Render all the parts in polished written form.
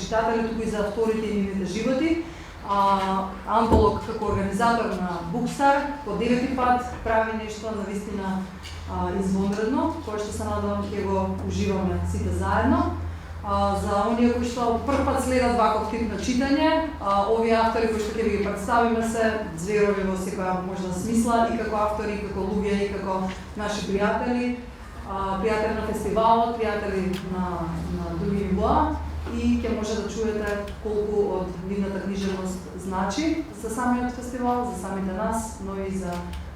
читатели, туку и за авторите и нивните животи. Антолог како организатор на Bookstar по 9 пат прави нешто навистина извонредно, кое што се надевам ќе го уживаме сите заедно. За оние кои што прв пат следат ваков тип на читање, овие автори кои што ќе ви ги представиме се зверови во секоја можна смисла и како автори, и како луѓе, и како наши пријатели, пријатели на фестивалот, пријатели на други нивоа. И ќе може да чуете колку од нивната книжевност значи за самиот фестивал, за самите нас, но и за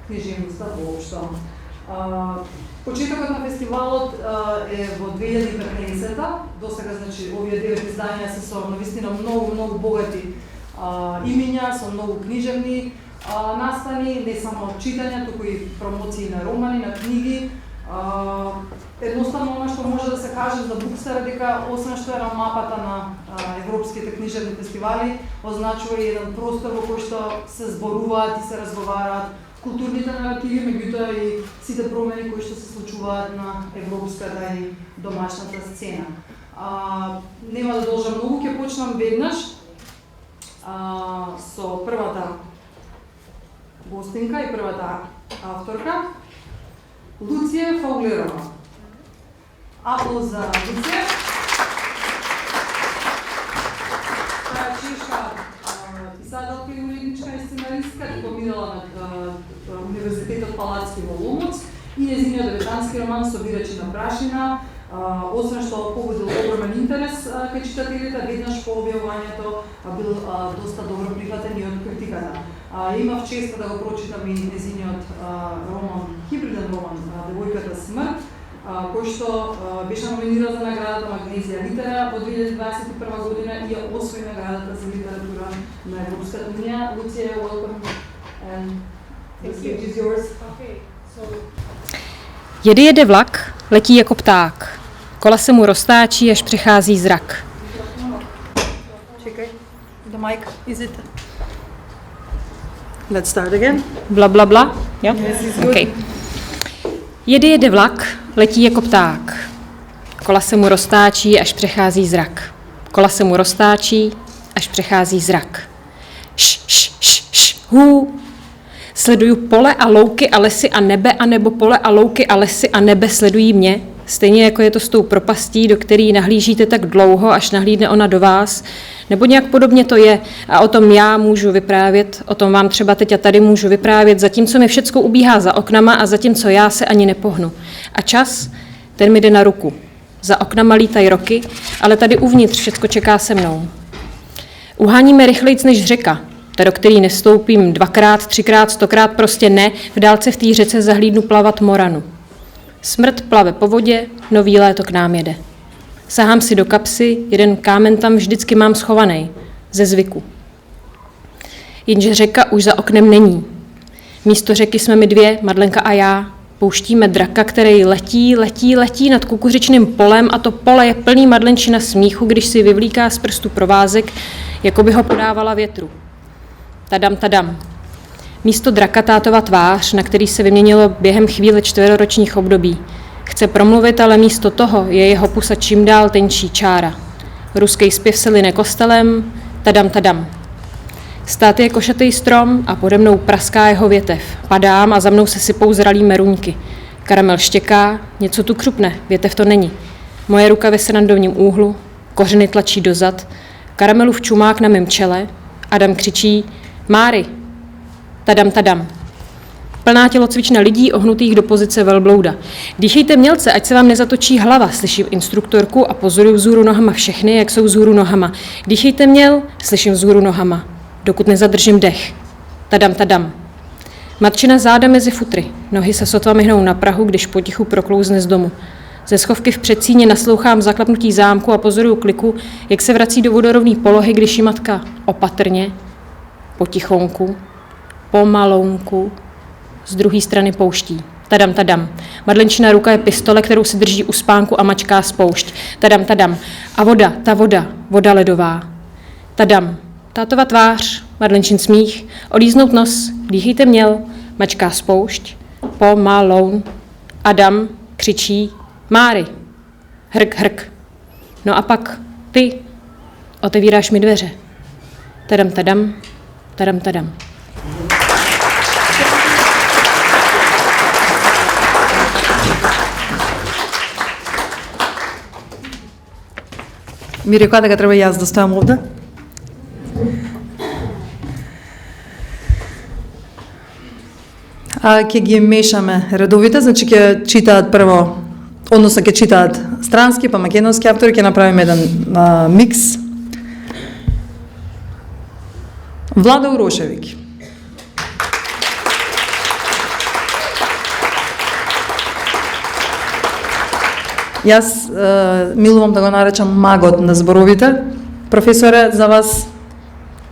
книжевноста воопшто. Почетокот на фестивалот е во 2015-та. Досега, значи, овие 9 издања се со навистина многу богати имиња, со многу книжевни настани, не само читања, туку и промоции на романи, на книги. Едноставно, она што може да се каже за Bookstar дека освен што е на мапата на европските книжевни фестивали, означува и еден простор во кој што се зборуваат и се разговараат културните наративи, меѓутоа и сите промени кои што се случуваат на европската и домашната сцена. Нема да должам многу, ќе почнам веднаш со првата гостинка и првата авторка, Луција Фаулерова. Аплауз за Луција. Таа е чешка писателка и уредничка и сценаристка, дипломирала на Универзитетот Палацки во Ломоц и нејзиниот дебютантски роман Собирачи на прашина, освен што побудил огромен интерес кај читателите, веднаш по објавувањето бил доста добро прифатен и од критиката. Имав честа да го прочитам и нејзиниот роман, хибриден роман, Девојката смрт, кој што беше номиниран за наградата Магнезија Литера во 2021 година и ја освои наградата за литература на Европската унија. Луција, welcome and the stage is yours. Jede vlak, letí jako pták. Kola se mu roztáčí, až přichází zrak. Čekaj, the mic, is it? Let's start again. Bla, bla, bla. Jo? Yes, it's good. Okay. Jede vlak, letí jako pták. Kola se mu roztáčí, až přechází zrak. Kola se mu roztáčí, až přechází zrak. Hů. Sleduju pole a louky a lesy a nebe, anebo pole a louky a lesy a nebe sledují mě. Stejně jako je to s tou propastí, do které nahlížíte tak dlouho, až nahlídne ona do vás. Nebo nějak podobně to je. A o tom já můžu vyprávět, o tom vám třeba teď a tady můžu vyprávět, zatímco mi všecko ubíhá za oknama a zatímco já se ani nepohnu. A čas, ten mi jde na ruku. Za oknama lítají roky, ale tady uvnitř všecko čeká se mnou. Uháníme rychlejc než řeka, ta, do který nestoupím 2krát, 3krát, 100krát, prostě ne, v dálce v té řece zahlídnu plavat moranu. Smrt plave po vodě, nový léto k nám jede. Sahám si do kapsy, jeden kámen tam vždycky mám schovaný, ze zvyku. Jenže řeka už za oknem není. Místo řeky jsme my dvě, Madlenka a já. Pouštíme draka, který letí nad kukuřičným polem a to pole je plný Madlenčina smíchu, když si vyvlíká z prstu provázek, jako by ho podávala větru. Tadam, tadam. Místo draka tátova tvář, na který se vyměnilo během chvíle 4ročních období. Chce promluvit, ale místo toho je jeho pusa čím dál tenčí čára. Ruský zpěv se line kostelem, tadam, tadam. Stát je košatý strom a pode mnou praská jeho větev. Padám a za mnou se sypou zralý meruňky. Karamel štěká, něco tu křupne, větev to není. Moje ruka ve srandovním úhlu, kořeny tlačí dozad, karamelův čumák na mém čele, Adam křičí, Máry, tadam, tadam. Plná tělocvična lidí ohnutých do pozice velblouda. Dýchejte mělce, ať se vám nezatočí hlava, slyším instruktorku a pozoruju vzhůru nohama všechny, jak jsou vzhůru nohama. Dýchejte měl, slyším vzhůru nohama, dokud nezadržím dech. Tadam, tadam. Matčina záda mezi futry, nohy se sotva myhnou na prahu, když potichu proklouzne z domu. Ze schovky v předsíni naslouchám zaklapnutí zámku a pozoruju kliku, jak se vrací do vodorovné polohy, když jí matka opatrně, potichonku, pomalounku, z druhé strany pouští. Tadam, tadam. Madlenčina ruka je pistole, kterou si drží u spánku a mačká spoušť. Tadam, tadam. A voda, ta voda, voda ledová. Tadam. Tátova tvář, Madlenčin smích, olíznout nos, dýchejte měl, mačká spoušť, pomaloun. Adam křičí, Máry, hrk, hrk. No a pak ty, otevíráš mi dveře. Tadam, tadam, tadam, tadam. Ми рекла дека треба јас да стојам овде. Ќе ги мешаме редовите, значи ќе читаат прво, односно ќе читаат странски па македонски автори, ќе направиме еден микс. Влада Урошевик. Јас милувам да го наречам магот на зборовите. Професоре, за вас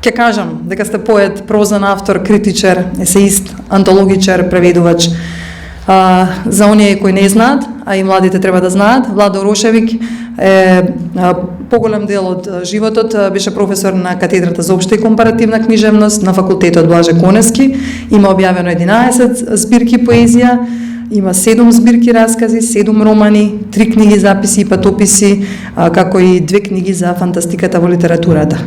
ќе кажам дека сте поет, прозен автор, критичар, есеист, антологичар, преведувач. За оние кои не знаат, а и младите треба да знаат, Владо Урошевик поголем дел од животот беше професор на катедрата за општа и компаративна книжевност на факултетот Блаже Коневски. Има објавено 11 збирки поезија, има 7 збирки раскази, 7 романи, 3 книги записи и патописи, како и 2 книги за фантастиката во литературата.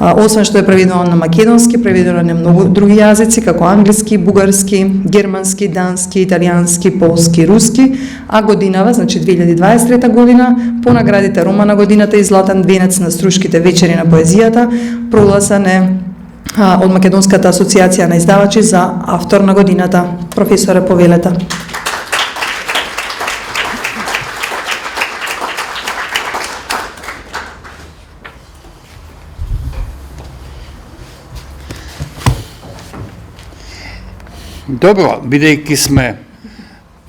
Освен што е преведено на македонски, преведено на многу други јазици, како англиски, бугарски, германски, дански, италијански, полски, руски, а годинава, значи 2023 година, по наградите Рома на годината и Златен венец на Струшките вечери на поезијата, прогласен е од Македонската асоциација на издавачи за автор на годината. Професоре, повелете. Добро, бидејќи сме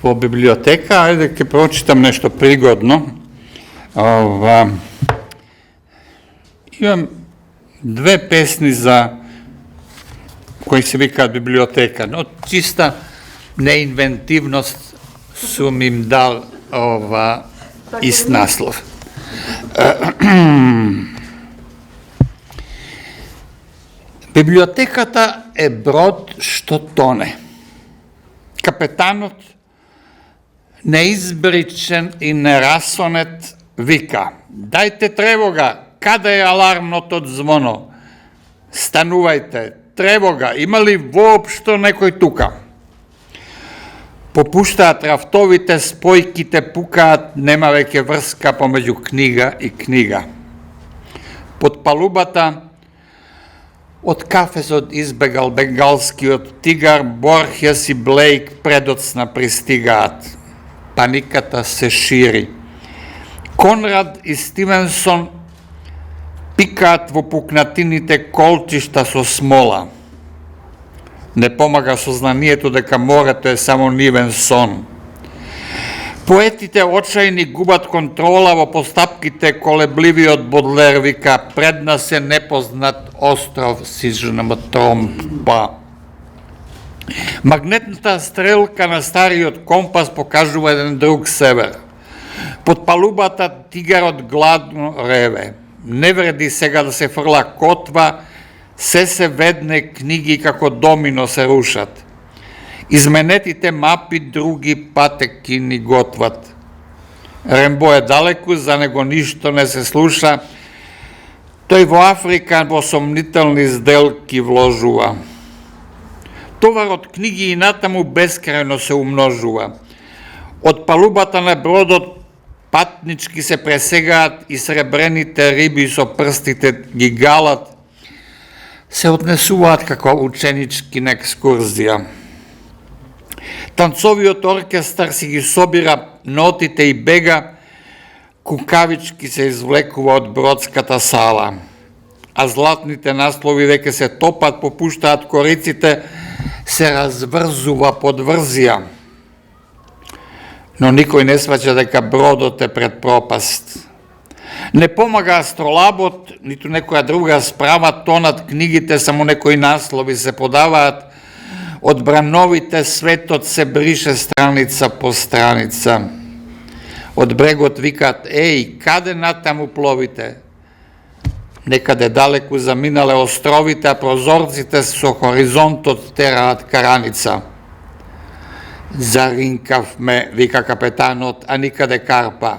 во библиотека, ајде ќе прочитам нешто пригодно. Имам 2 песни за кои се викаат библиотека, но чиста неинвентивност сум им дал ист наслов. Библиотеката е брод што тоне. Капетанот, неизбричен и нерасонет, вика: "Дајте тревога, каде е алармното звоно? Станувајте, тревога, има ли воопшто некој тука?" Попуштаат рафтовите, спојките пукаат, нема веќе врска помеѓу книга и книга. Под палубата од кафезот избегал бенгалскиот тигар, Борхес и Блейк предоцна пристигаат. Паниката се шири. Конрад и Стивенсон пикаат во пукнатините колчишта со смола. Не помага сознанието дека морето е само нивен сон. Поетите очајни губат контрола во постапките, колебливиот Бодлер вика: "Пред нас е непознат остров сижнама тромпа." Магнетната стрелка на стариот компас покажува еден друг север. Под палубата тигарот гладно реве. Не вреди сега да се фрла котва, се ведне книги како домино се рушат. Изменетите мапи други патеки ни готват. Рембо е далеку, за него ништо не се слуша. Тој во Африка во сомнителни сделки вложува. Товарот книги и натаму бескрајно се умножува. Од палубата на бродот патнички се пресегаат и сребрените риби со прстите ги галат, се однесуваат како ученички на екскурзија. Танцовиот оркестар си ги собира нотите и бега, кукавички се извлекува од бродската сала. А златните наслови веќе се топат, попуштаат кориците, се разврзува подврзија. Но никој не сваќа дека бродот е пред пропаст. Не помага астролабот, ниту некоја друга справа, тонат книгите, само некои наслови се подаваат. Од брановите светот се брише страница по страница. Од брегот викаат: "Еј, каде натаму пловите?" Некаде далеку заминале островите, а прозорците со хоризонтот тераат караница. "Заринкавме", вика капетанот, "а никаде карпа.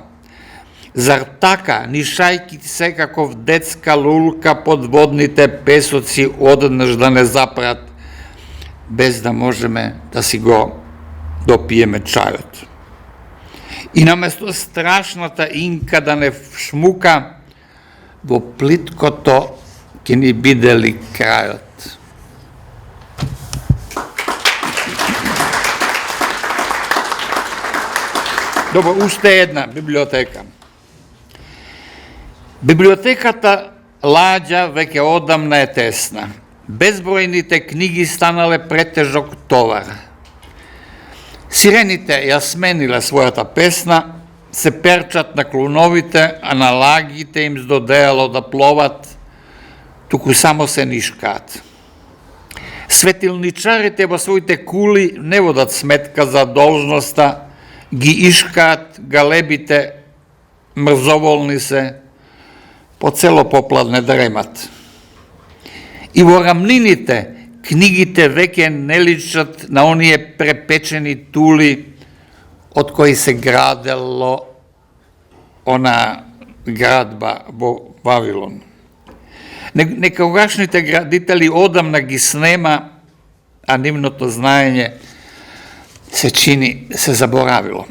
Zar така, нишајки се како детска лулка под водните песоци одеднаш да не запрат, без да можеме да си го допиеме чајот. И наместо страшната инка да не шмука, во плиткото ќе ни биде ли крајот. Добро, уште една библиотека. Библиотеката Лаѓа веќе одамна е тесна. Безбројните книги станале претежок товар. Сирените ја смениле својата песна, се перчат на клуновите, а на лагите им здодеало да пловат, туку само се нишкаат. Светилничарите во своите кули не водат сметка за должноста, ги ишкаат галебите, мрзоволни се, по цело попладне дремат. И во рамнините книгите веќе не личат на оние препечени тули од кои се градело она градба во Вавилон. Некогашните градители одамна ги снема, а нивното знаење се чини се заборавило.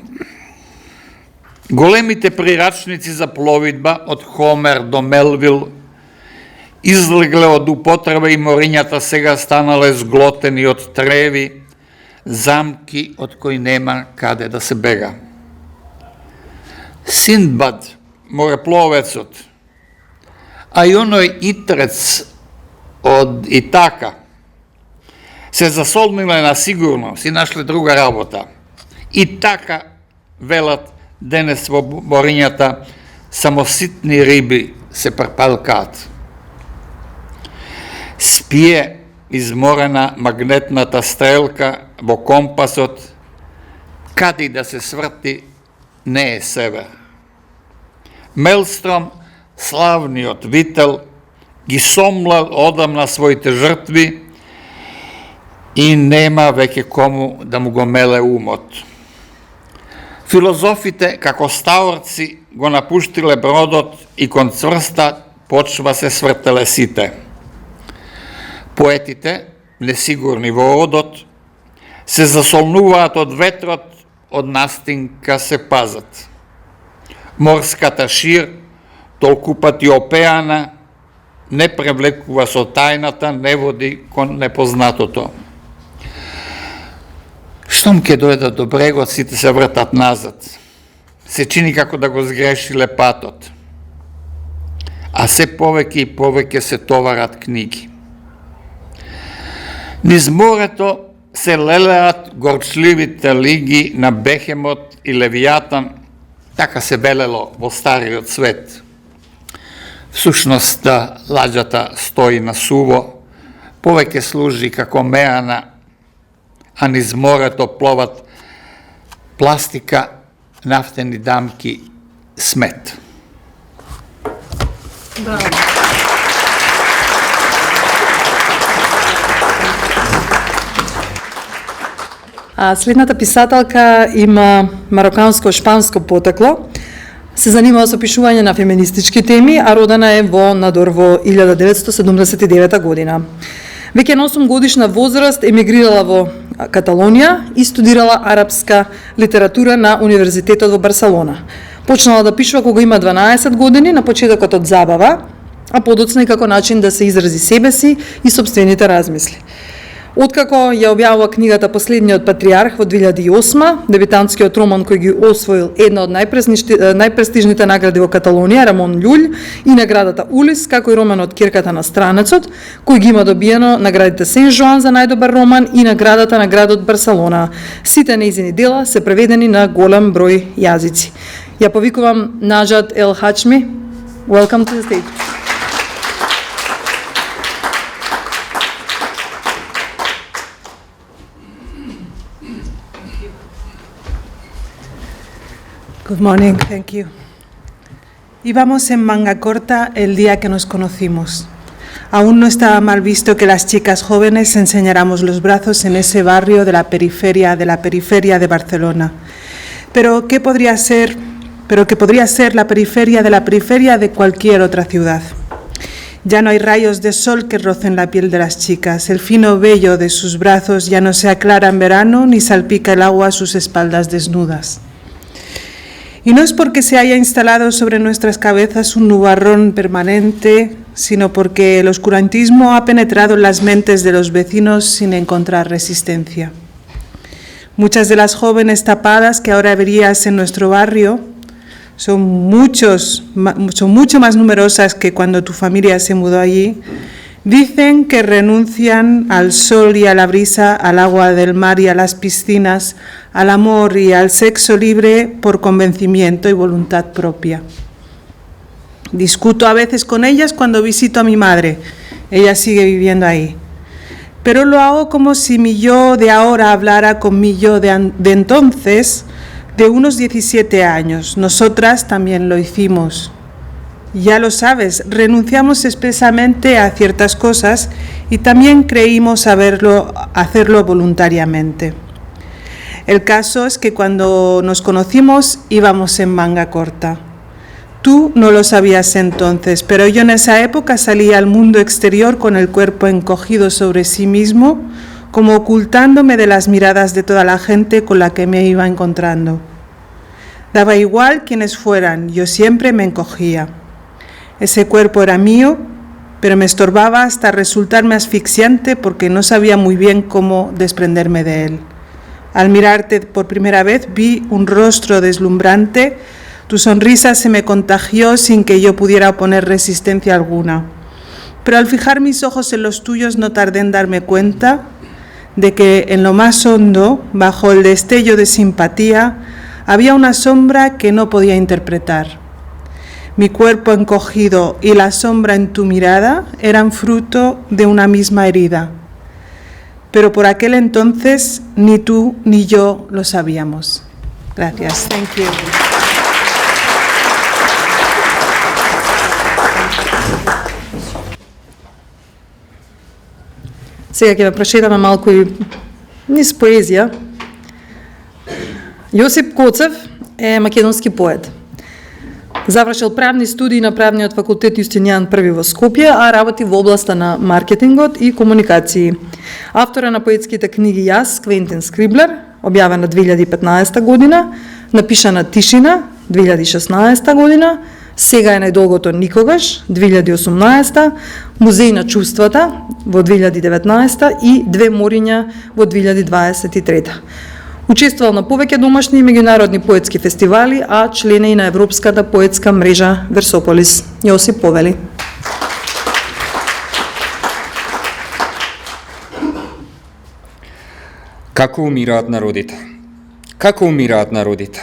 Големите прирачници за пловидба од Хомер до Мелвил излегле од употреба и морињата сега станале зглотени од треви, замки од кои нема каде да се бега. Синдбад, морепловецот, а и оној итрец од Итака, се засолниле на сигурно, си нашле друга работа. И така, велат, денес во морињата само ситни риби се препалкаат. Спие изморена магнетната стрелка во компасот, каде да се сврти не е север. Мелстром, славниот вител, ги сомлал одамна своите жртви и нема веќе кому да му го меле умот. Филозофите, како стаорци, го напуштиле бродот и кон цврста почва се свртеле сите. Поетите, несигурни во одот, се засолнуваат од ветрот, од настинка се пазат. Морската шир, толку пати опеана, не превлекува со тајната, не води кон непознатото. Штом ќе дојдат до брегот, сите се вртат назад. Се чини како да го сгрешиле патот. А се повеќе и повеќе се товарат книги. Низ морето се лелеат горчливите лиги на Бехемот и Левијатан, така се велело во стариот свет. Всушност, лаѓата стои на суво, повеќе служи како меана, а низ морето пловат пластика, нафтени дамки, смет. Браво. Следната писателка има мароканско-шпанско потекло. Се занимава со пишување на феминистички теми, а родена е во Надор во 1979 година. Веќе на 8 годишна возраст емигрирала во Каталонија и студирала арапска литература на Универзитетот во Барселона. Почнала да пишува кога има 12 години, на почетокот од забава, а подоцна и како начин да се изрази себе си и собствените размисли. Откако ја објавува книгата Последниот патриарх во 2008, дебитантскиот роман кој ги освоил една од најпрестижните награди во Каталонија, Рамон Љулј, и наградата Улис, како и романот Кирката на странецот, кој ги има добиено наградите Сен Жоан за најдобар роман и наградата на градот Барселона. Сите нејзини дела се преведени на голем број јазици. Ја повикувам Наџад Ел Хачми. Welcome to the stage. Good morning, thank you. Íbamos en manga corta el día que nos conocimos. Aún no estaba mal visto que las chicas jóvenes enseñáramos los brazos en ese barrio de la periferia de Barcelona. Pero, ¿qué podría ser pero que podría ser la periferia de cualquier otra ciudad. Ya no hay rayos de sol que rocen la piel de las chicas, el fino vello de sus brazos ya no se aclara en verano ni salpica el agua a sus espaldas desnudas. Y no es porque se haya instalado sobre nuestras cabezas un nubarrón permanente, sino porque el oscurantismo ha penetrado en las mentes de los vecinos sin encontrar resistencia. Muchas de las jóvenes tapadas que ahora verías en nuestro barrio son mucho más numerosas que cuando tu familia se mudó allí. Dicen que renuncian al sol y a la brisa, al agua del mar y a las piscinas, al amor y al sexo libre por convencimiento y voluntad propia. Discuto a veces con ellas cuando visito a mi madre. Ella sigue viviendo ahí. Pero lo hago como si mi yo de ahora hablara con mi yo de entonces, de unos 17 años. Nosotras también lo hicimos. Ya lo sabes, renunciamos expresamente a ciertas cosas y también creímos hacerlo voluntariamente. El caso es que cuando nos conocimos íbamos en manga corta. Tú no lo sabías entonces, pero yo en esa época salía al mundo exterior con el cuerpo encogido sobre sí mismo, como ocultándome de las miradas de toda la gente con la que me iba encontrando. Daba igual quiénes fueran, yo siempre me encogía. Ese cuerpo era mío, pero me estorbaba hasta resultarme asfixiante porque no sabía muy bien cómo desprenderme de él. Al mirarte por primera vez vi un rostro deslumbrante, tu sonrisa se me contagió sin que yo pudiera oponer resistencia alguna. Pero al fijar mis ojos en los tuyos no tardé en darme cuenta de que en lo más hondo, bajo el destello de simpatía, había una sombra que no podía interpretar. Mi cuerpo encogido y la sombra en tu mirada eran fruto de una misma herida. Pero por aquel entonces ni tú ni yo lo sabíamos. Gracias. Thank you. Сега ќе ве прошетаме малку и низ поезија. Јосип Коцев е македонски поет. Завршил правни студии на Правниот факултет Јустинијан I во Скопје, а работи во областа на маркетингот и комуникации. Автор е на поетските книги Јас, Квентин Скриблер, објавена 2015 година, Напишана тишина, 2016 година, Сега е најдолгото никогаш, 2018, Музеј на чувствата во 2019 и Две мориња во 2023. Учествувал на повеќе домашни и меѓународни поетски фестивали, а член е и на Европската поетска мрежа Версополис. Јосип повели. Како умираат народите? Како умираат народите?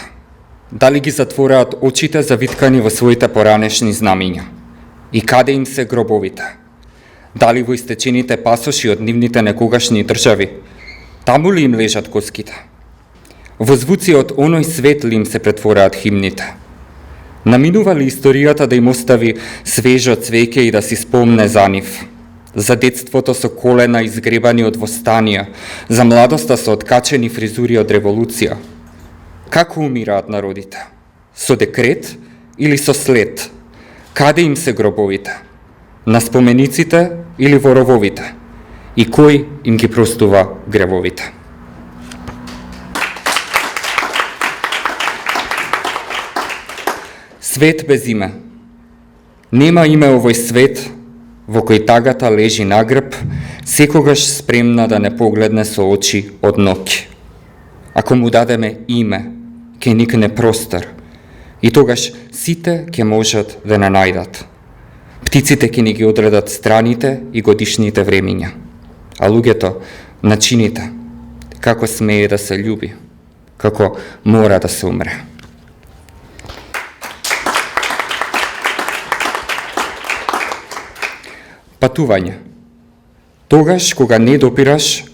Дали ги затвораат очите завиткани во своите поранешни знамиња? И каде им се гробовите? Дали во истечените пасоши од нивните некогашни држави? Таму ли им лежат коските? Во звуци од оној свет ли им се претвораат химните? Наминува ли историјата да им остави свежо цвеќе и да си спомне за нив? За детството со колена изгребани од востанија, за младоста со откачени фризури од револуција. Како умираат народите? Со декрет или со след? Каде им се гробовите? На спомениците или во рововите? И кој им ги простува гревовите? Свет без име. Нема име овој свет во кој тагата лежи на грб, секогаш спремна да не погледне со очи од ноќ. Ако му дадеме име, ќе никне простор, и тогаш сите ќе можат да не најдат. Птиците ќе ни ги одредат страните и годишните времиња, а луѓето начините, како смее да се љуби, како мора да се умре. Патување. Тогаш кога не допираш,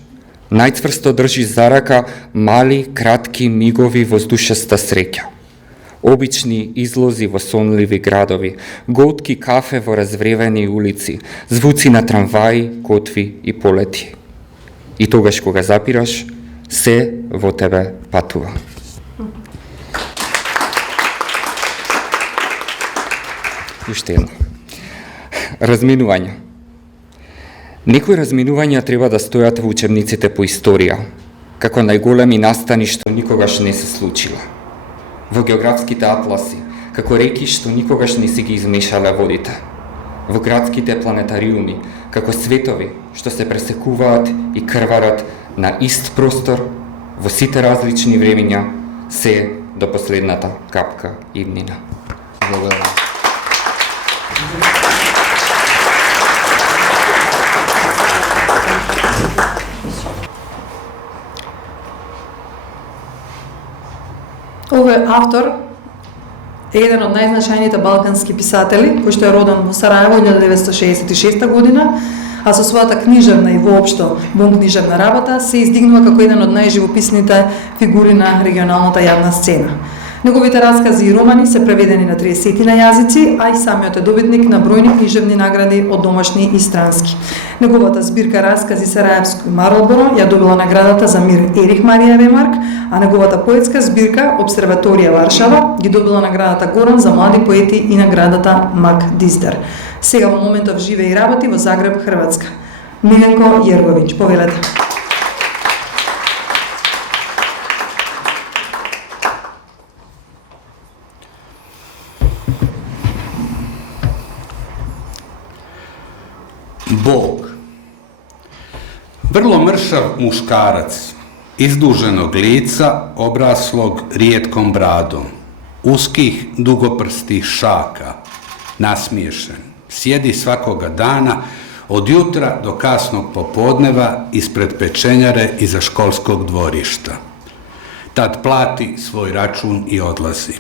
најцврсто држиш за рака мали, кратки мигови воздушеста среќа. Обични излози во сонливи градови, готки кафе во развревени улици, звуци на трамваи, котви и полети. И тогаш кога запираш, се во тебе патува. Уште едно. Разминување. Некои разминувања треба да стојат во учебниците по историја, како најголеми настани што никогаш не се случила. Во географските атласи, како реки што никогаш не си ги измешале водите. Во градските планетариуми, како светови што се пресекуваат и крварат на ист простор во сите различни времења, се до последната капка иднина. Благодарам. Овој автор е еден од најзначајните балкански писатели, кој што е роден во Сараево 1966 година, а со својата книжевна и воопшто бум-книжевна работа се издигнува како еден од најживописните фигури на регионалната јавна сцена. Неговите раскази и романи се преведени на 30 на јазици, а и самиот е добитник на бројни книжевни награди од домашни и странски. Неговата збирка раскази Сараевско Марлборо ја добила наградата за мир Ерих Марија Ремарк, а неговата поетска збирка Обсерваторија Варшава ги добила наградата Горан за млади поети и наградата Мак Диздер. Сега во моментов живее и работи во Загреб, Хрватска. Миленко Јерговиќ, повелете. Bog. Vrlo mršav muškarac, izduženog lica, obraslog rijetkom bradom, uskih dugoprstih šaka, nasmiješen, sjedi svakoga dana od jutra do kasnog popodneva ispred pečenjare iza školskog dvorišta. Tad plati svoj račun i odlazi.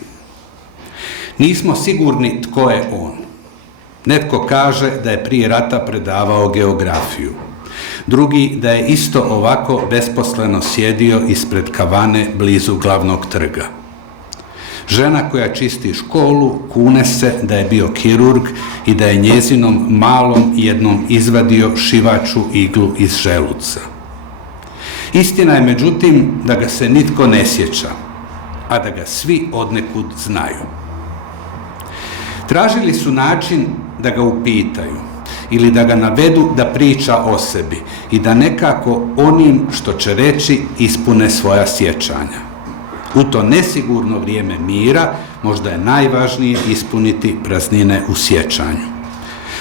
Nismo sigurni tko je on. Netko kaže da je prije rata predavao geografiju. Drugi da je isto ovako besposleno sjedio ispred kavane blizu glavnog trga. Žena koja čisti školu kune se da je bio kirurg i da je njezinom malom jednom izvadio šivaču iglu iz želuca. Istina je međutim da ga se nitko ne sjeća, a da ga svi odnekud znaju. Tražili su način da ga upitaju ili da ga navedu da priča o sebi i da nekako onim što će reći ispune svoja sjećanja. U to nesigurno vrijeme mira možda je najvažnije ispuniti praznine u sjećanju.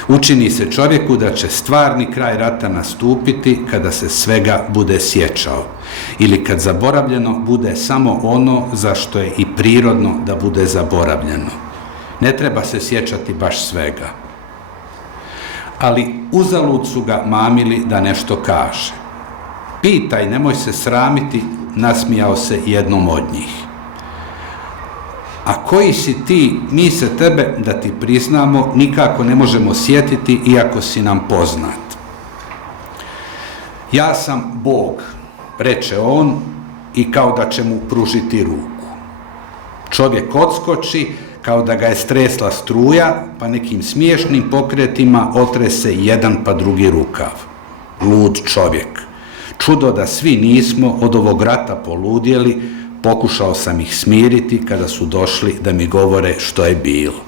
Učini se čovjeku da će stvarni kraj rata nastupiti kada se svega bude sjećao ili kad zaboravljeno bude samo ono za što je i prirodno da bude zaboravljeno. Ne treba se sjećati baš svega. Ali uzalud su ga mamili da nešto kaže. Pitaj, nemoj se sramiti, nasmijao se jednom od njih. A koji si ti, mi se tebe, da ti priznamo, nikako ne možemo sjetiti iako si nam poznat. Ja sam Bog, reče on i kao da će mu pružiti ruku. Čovjek odskoči kao da ga je stresla struja, pa nekim smiješnim pokretima otrese jedan pa drugi rukav. Lud čovjek. Čudo da svi nismo od ovog rata poludjeli, pokušao sam ih smiriti kada su došli da mi govore što je bilo.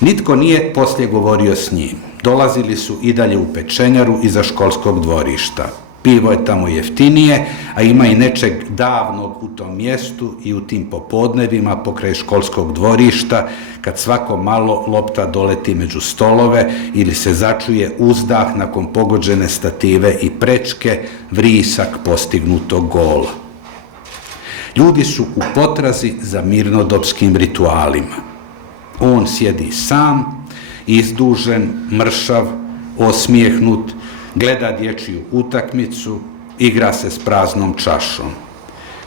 Nitko nije poslije govorio s njim. Dolazili su i dalje u pečenjaru iza školskog dvorišta. Pivo je tamo jeftinije, a ima i nečeg davnog u tom mjestu i u tim popodnevima pokraj školskog dvorišta, kad svako malo lopta doleti među stolove ili se začuje uzdah nakon pogođene stative i prečke, vrisak postignutog gola. Ljudi su u potrazi za mirnodopskim ritualima. On sjedi sam, izdužen, mršav, osmijehnut, gleda dječju utakmicu, igra se s praznom čašom.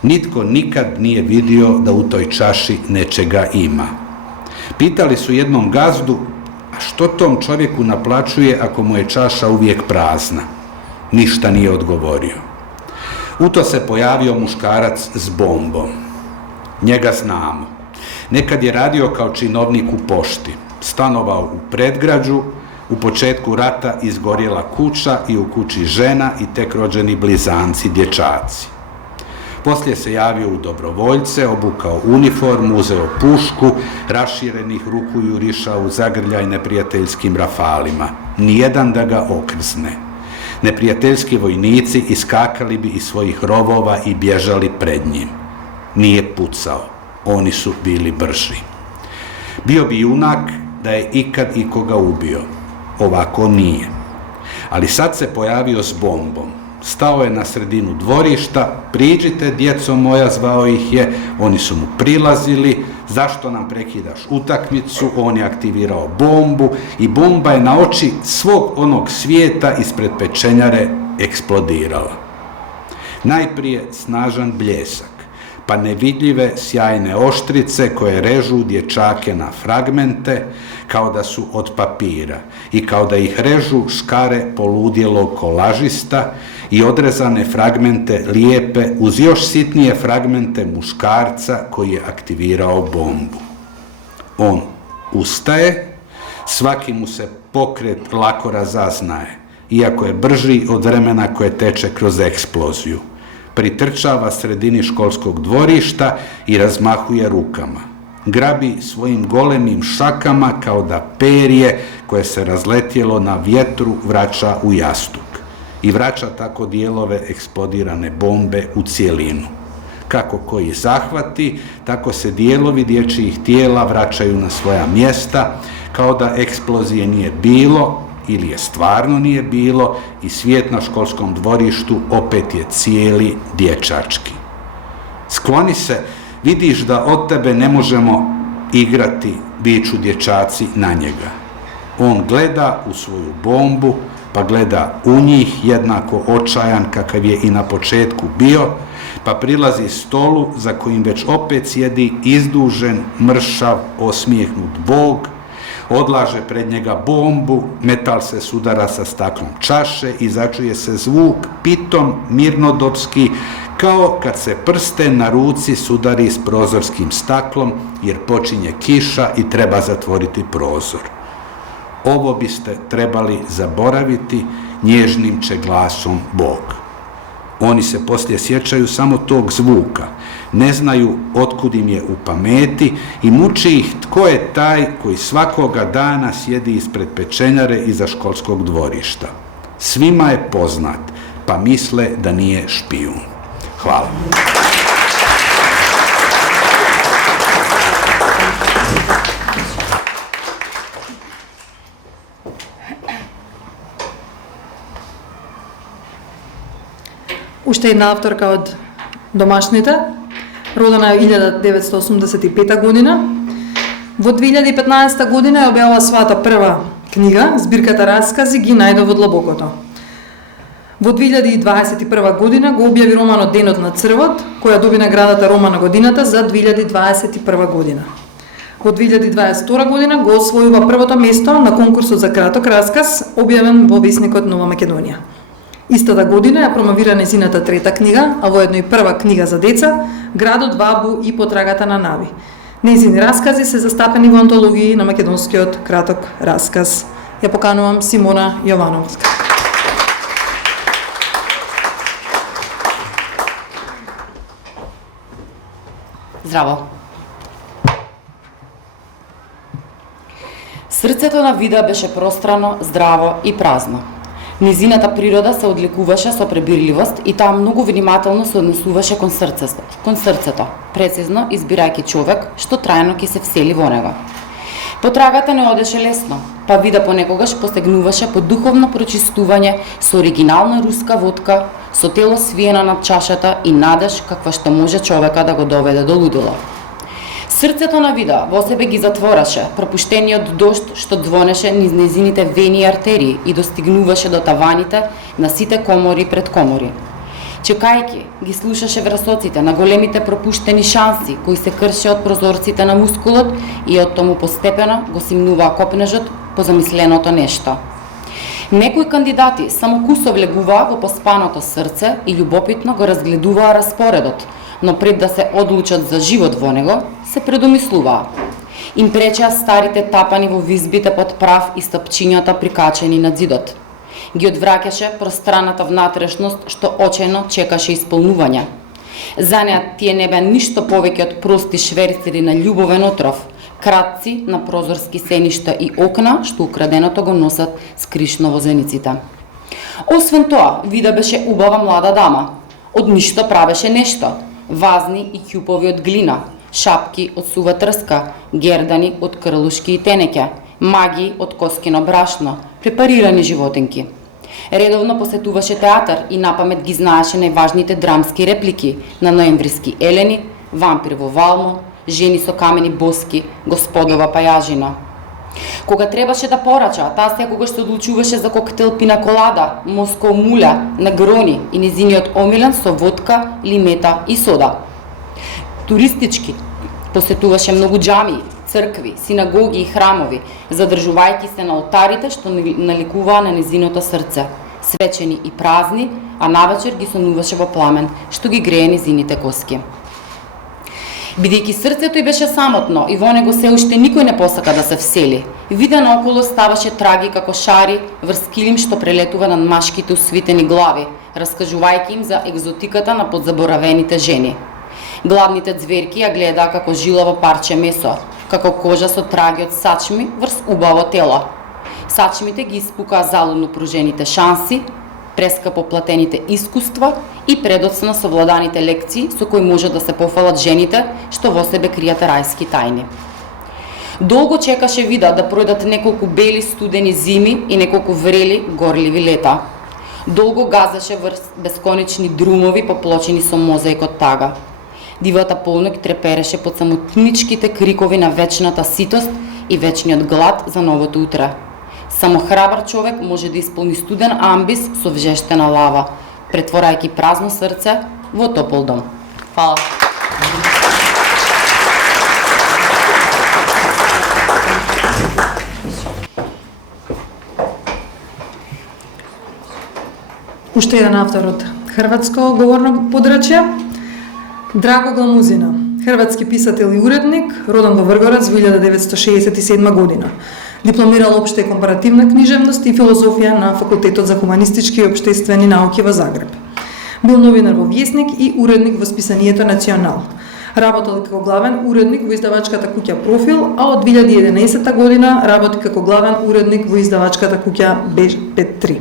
Nitko nikad nije vidio da u toj čaši nečega ima. Pitali su jednom gazdu, a što tom čovjeku naplaćuje ako mu je čaša uvijek prazna? Ništa nije odgovorio. U to se pojavio muškarac s bombom. Njega znamo. Nekad je radio kao činovnik u pošti. Stanovao u predgrađu, u početku rata izgorjela kuća i u kući žena i tek rođeni blizanci, dječaci. Poslije se javio u dobrovoljce, obukao uniformu, uzeo pušku, raširenih ruku jurišao u zagrljaj neprijateljskim rafalima. Nijedan da ga okrzne. Neprijateljski vojnici iskakali bi iz svojih rovova i bježali pred njim. Nije pucao, oni su bili brži. Bio bi junak da je ikad ikoga ubio, ovako nije. Ali sad se pojavio s bombom. Stao je na sredinu dvorišta, priđite, djeco moja, zvao ih je, oni su mu prilazili, zašto nam prekidaš utakmicu, on je aktivirao bombu i bomba je na oči svog onog svijeta ispred pečenjare eksplodirala. Najprije snažan bljesak, pa nevidljive sjajne oštrice koje režu dječake na fragmente kao da su od papira i kao da ih režu škare poludjelog kolažista i odrezane fragmente lijepe uz još sitnije fragmente muškarca koji je aktivirao bombu. On ustaje, svaki mu se pokret lako razaznaje, iako je brži od vremena koje teče kroz eksploziju. Pritrčava sredini školskog dvorišta i razmahuje rukama. Grabi svojim golemim šakama kao da perje koje se razletjelo na vjetru vraća u jastuk i vraća tako dijelove eksplodirane bombe u cijelinu. Kako koji zahvati, tako se dijelovi dječjih tijela vraćaju na svoja mjesta, kao da eksplozije nije bilo ili je stvarno nije bilo i svijet na školskom dvorištu opet je cijeli dječački. Skloni se, vidiš da od tebe ne možemo igrati, viču dječaci na njega. On gleda u svoju bombu, pa gleda u njih jednako očajan kakav je i na početku bio, pa prilazi stolu za kojim već opet sjedi izdužen, mršav, osmijehnut Bog, odlaže pred njega bombu, metal se sudara sa staklom čaše i začuje se zvuk pitom, mirnodopski, kao kad se prsten na ruci sudari s prozorskim staklom, jer počinje kiša i treba zatvoriti prozor. Ovo biste trebali zaboraviti, nježnim će glasom Bog. Oni se poslije sjećaju samo tog zvuka, ne znaju otkud im je u pameti i muči ih tko je taj koji svakoga dana sjedi ispred pečenjare iza školskog dvorišta. Svima je poznat, pa misle da nije špijun. Hvala. Уште една авторка од домашните, родена е 1985 година. Во 2015 година ја објавила својата прва книга, збирката Раскази ги најдов од длабокото. Во 2021 година го објави романот Денот на црвот, која доби наградата Роман на годината за 2021 година. Во 2022 година го освојува првото место на конкурсот за краток расказ, објавен во весникот Нова Македонија. Истата година ја промовира незината трета книга, а воедно и прва книга за деца, Градот Вабу и Потрагата на Нави. Незини раскази се застапени во антологии на македонскиот краток расказ. Ја поканувам Симона Јовановска. Здраво! Срцето на Вида беше пространо, здраво и празно. Низината природа се одликуваше со пребирливост и таа многу внимателно се однесуваше кон срцето, прецизно избирајќи човек што трајно ќе се всели во него. Потрагата не одеше лесно, па Вида понекогаш постигнуваше по духовно прочистување со оригинална руска водка, со тело свиено над чашата и надеж каква што може човека да го доведе до лудило. Срцето на Вида во себе ги затвораше пропуштениот дожд што двонеше низ незините вени и артерии и достигнуваше до таваните на сите комори пред комори. Чекајќи, ги слушаше врасоците на големите пропуштени шанси кои се крше од прозорците на мускулот и од тому постепено го симнуваа копнежот по замисленото нешто. Некои кандидати само кусо влегуваа во поспаното срце и љубопитно го разгледуваа распоредот, но пред да се одлучат за живот во него, се предомислуваа. Им пречеа старите тапани во визбите под прав и стапчињата прикачени на зидот. Ги одвраќаше пространата внатрешност што очајно чекаше исполнување. За неа тие не беа ништо повеќе од прости шверцери на љубовен отров, кратци на прозорски сеништа и окна, што украденото го носат скришно во зениците. Освен тоа, Вида беше убава млада дама. Од ништо правеше нешто. Вазни и ќупови од глина, шапки од сува трска, гердани од крлушки и тенеќе, маги од коскино брашно, препарирани животинки. Редовно посетуваше театар и напамет ги знаеше најважните драмски реплики на ноемвриски Елени, Вампир во Валмо, Жени со камени боски, Господова пајажина. Кога требаше да порача, таа секогаш се одлучуваше за коктел пинаколада, Москов муля, негрони и незиниот омилен со водка, лимета и сода. Туристички посетуваше многу џамии, цркви, синагоги и храмови, задржувајќи се на олтарите што наликуваа на незиното срце, свечени и празни, а навечер ги сонуваше во пламен, што ги грее незините коски. Бидејќи срцето й беше самотно и во него се уште никој не посака да се всели, Вида наоколу ставаше траги како шари врз килим што прелетува над машките усвитени глави, раскажувајќи им за екзотиката на подзаборавените жени. Гладните зверки ја гледаа како жилаво парче месо, како кожа со траги од сачми врз убаво тело. Сачмите ги испукаа залудно пружените шанси, прескапо платените искуства и предоцна совладаните лекции со кои може да се пофалат жените што во себе кријат рајски тајни. Долго чекаше Вида да пројдат неколку бели студени зими и неколку врели горливи лета. Долго газеше врз бесконечни друмови поплочени со мозаик од тага. Дивата полнок трепереше под самотничките крикови на вечната ситост и вечниот глад за новото утре. Само храбар човек може да исполни студен амбис со вжештена лава, претворајќи празно срце во топол дом. Фала. Уште еден автор од хрватско говорно подрачје, Драго Гламузина, хрватски писател и уредник, роден во Вргорац во 1967 година. Дипломирал општа и компаративна книжевност и филозофија на Факултетот за хуманистички и општествени науки во Загреб. Бил новинар во Вјесник и уредник во списанието Национал. Работел како главен уредник во издавачката куќа Профил, а од 2011 година работи како главен уредник во издавачката куќа Б53.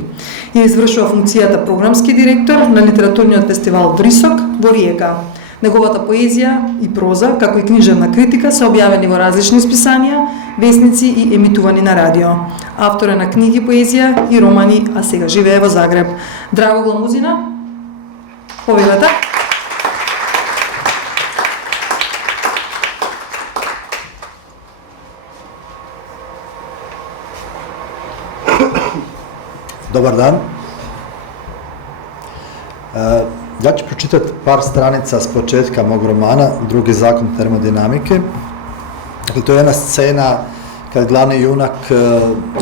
И извршува функцијата програмски директор на литературниот фестивал Врисок во Риека. Неговата поезија и проза, како и книжевна критика, се објавени во различни списанија, весници и емитувани на радио. Автор е на книги, поезија и романи, а сега живее во Загреб. Драго Гламузина, повелете. Dobar dan. Ja ću pročitati par stranica s početka mog romana, Drugi zakon termodinamike. Dakle, to je jedna scena kad glavni junak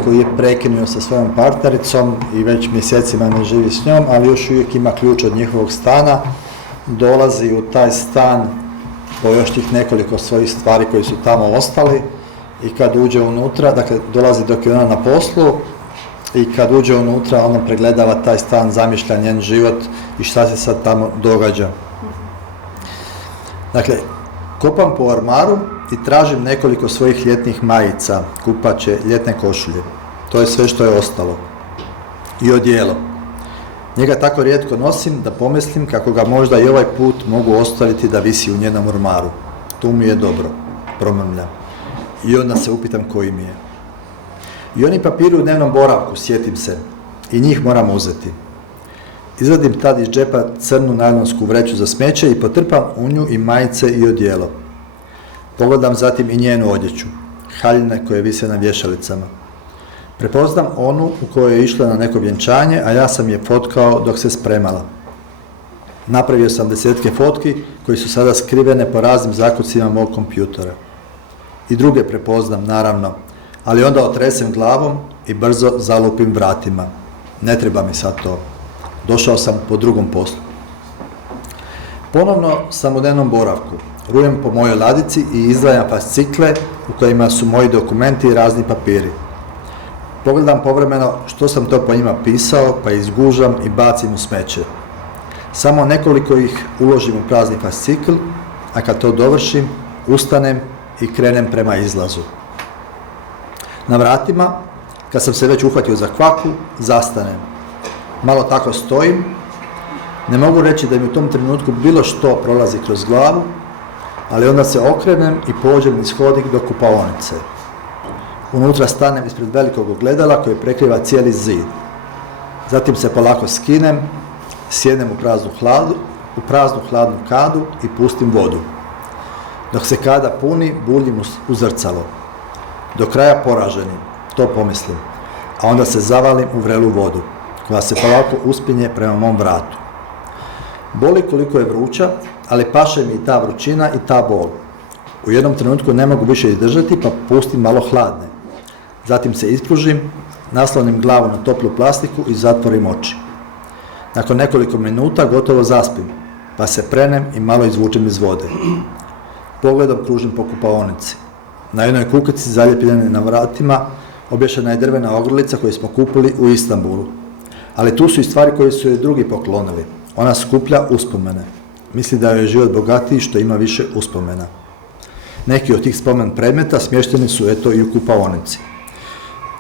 koji je prekinuo sa svojom partnericom i već mjesecima ne živi s njom, ali još uvijek ima ključ od njihovog stana, dolazi u taj stan po još tih nekoliko svojih stvari koji su tamo ostali i kad uđe unutra, dakle dolazi dok je ona na poslu, i kad uđe unutra, ona pregledava taj stan, zamišlja njen život i šta se sad tamo događa. Dakle, kopam po ormaru i tražim nekoliko svojih ljetnih majica, kupaće, ljetne košulje. To je sve što je ostalo. I odijelo. Njega tako rijetko nosim da pomislim kako ga možda i ovaj put mogu ostaviti da visi u njenom ormaru. Tu mi je dobro, promrmljam. I onda se upitam koji mi je. I oni papiri u dnevnom boravku, sjetim se, i njih moram uzeti. Izvadim tad iz džepa crnu najlonsku vreću za smeće i potrpam u nju i majice i odijelo. Pogledam zatim i njenu odjeću, haljine koje vise na vješalicama. Prepoznam onu u kojoj je išla na neko vjenčanje, a ja sam je fotkao dok se spremala. Napravio sam 10 fotki koji su sada skrivene po raznim zakucima mog kompjutora. I druge prepoznam, naravno, ali onda otresem glavom i brzo zalupim vratima. Ne treba mi sad to. Došao sam po drugom poslu. Ponovno sam u dnevnom boravku. Rujem po mojoj ladici i izdvajam fascikle u kojima su moji dokumenti i razni papiri. Pogledam povremeno što sam to po njima pisao, pa izgužam i bacim u smeće. Samo nekoliko ih uložim u prazni fascikl, a kad to dovršim, ustanem i krenem prema izlazu. Na vratima, kad sam se već uhvatio za kvaku, zastanem. Malo tako stojim, ne mogu reći da mi u tom trenutku bilo što prolazi kroz glavu, ali onda se okrenem i pođem niz hodnik do kupaonice. Unutra stanem ispred velikog ogledala koje prekriva cijeli zid. Zatim se polako skinem, sjednem u praznu hladnu kadu i pustim vodu. Dok se kada puni, buljim u zrcalo. Do kraja poraženim, to pomislim, a onda se zavalim u vrelu vodu, koja se polako uspinje prema mom vratu. Boli koliko je vruća, ali paše mi i ta vrućina i ta bol. U jednom trenutku ne mogu više izdržati, pa pustim malo hladne. Zatim se ispružim, naslonim glavu na toplu plastiku i zatvorim oči. Nakon nekoliko minuta gotovo zaspim, pa se prenem i malo izvučem iz vode. Pogledom kružim po kupaonici. Na jednoj kukici zalijepljene na vratima obješena je drvena ogrlica koju smo kupili u Istanbulu. Ali tu su i stvari koje su joj drugi poklonili. Ona skuplja uspomene. Misli da joj je život bogatiji što ima više uspomena. Neki od tih spomen predmeta smješteni su eto i u kupaonici.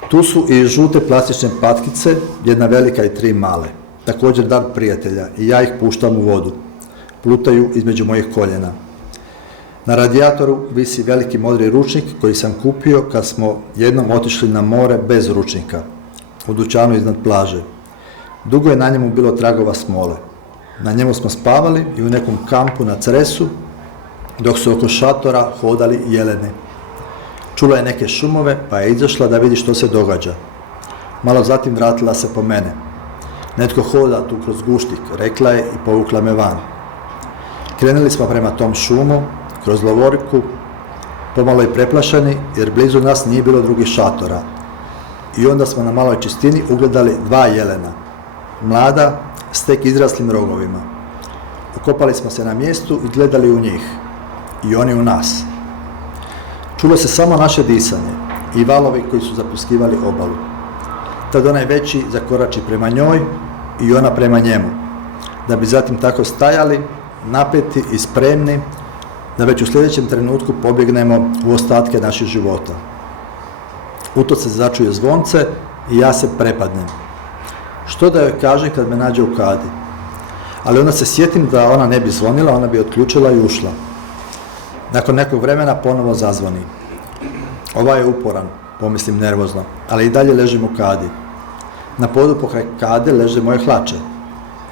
Tu su i žute plastične patkice, jedna velika i 3 male. Također dar prijatelja i ja ih puštam u vodu. Plutaju između mojih koljena. Na radijatoru visi veliki modri ručnik koji sam kupio kad smo jednom otišli na more bez ručnika, u dućanu iznad plaže. Dugo je na njemu bilo tragova smole. Na njemu smo spavali i u nekom kampu na Cresu, dok su oko šatora hodali jeleni. Čula je neke šumove, pa je izašla da vidi što se događa. Malo zatim vratila se po mene. Netko hoda tu kroz guštik, rekla je i povukla me van. Krenuli smo prema tom šumu, kroz lovoriku, pomalo i preplašeni, jer blizu nas nije bilo drugih šatora. I onda smo na maloj čistini ugledali 2 jelena, mlada, s tek izraslim rogovima. Ukopali smo se na mjestu i gledali u njih. I oni u nas. Čulo se samo naše disanje i valovi koji su zapljuskivali obalu. Tad onaj veći zakorači prema njoj i ona prema njemu, da bi zatim tako stajali, napeti i spremni, da već u sljedećem trenutku pobjegnemo u ostatke naših života. U to se začuje zvonce i ja se prepadnem. Što da joj kažem kad me nađe u kadi? Ali onda se sjetim da ona ne bi zvonila, ona bi otključila i ušla. Nakon nekog vremena ponovo zazvoni. Ovaj je uporan, pomislim nervozno, ali i dalje ležim u kadi. Na podu pokraj kade leže moje hlače.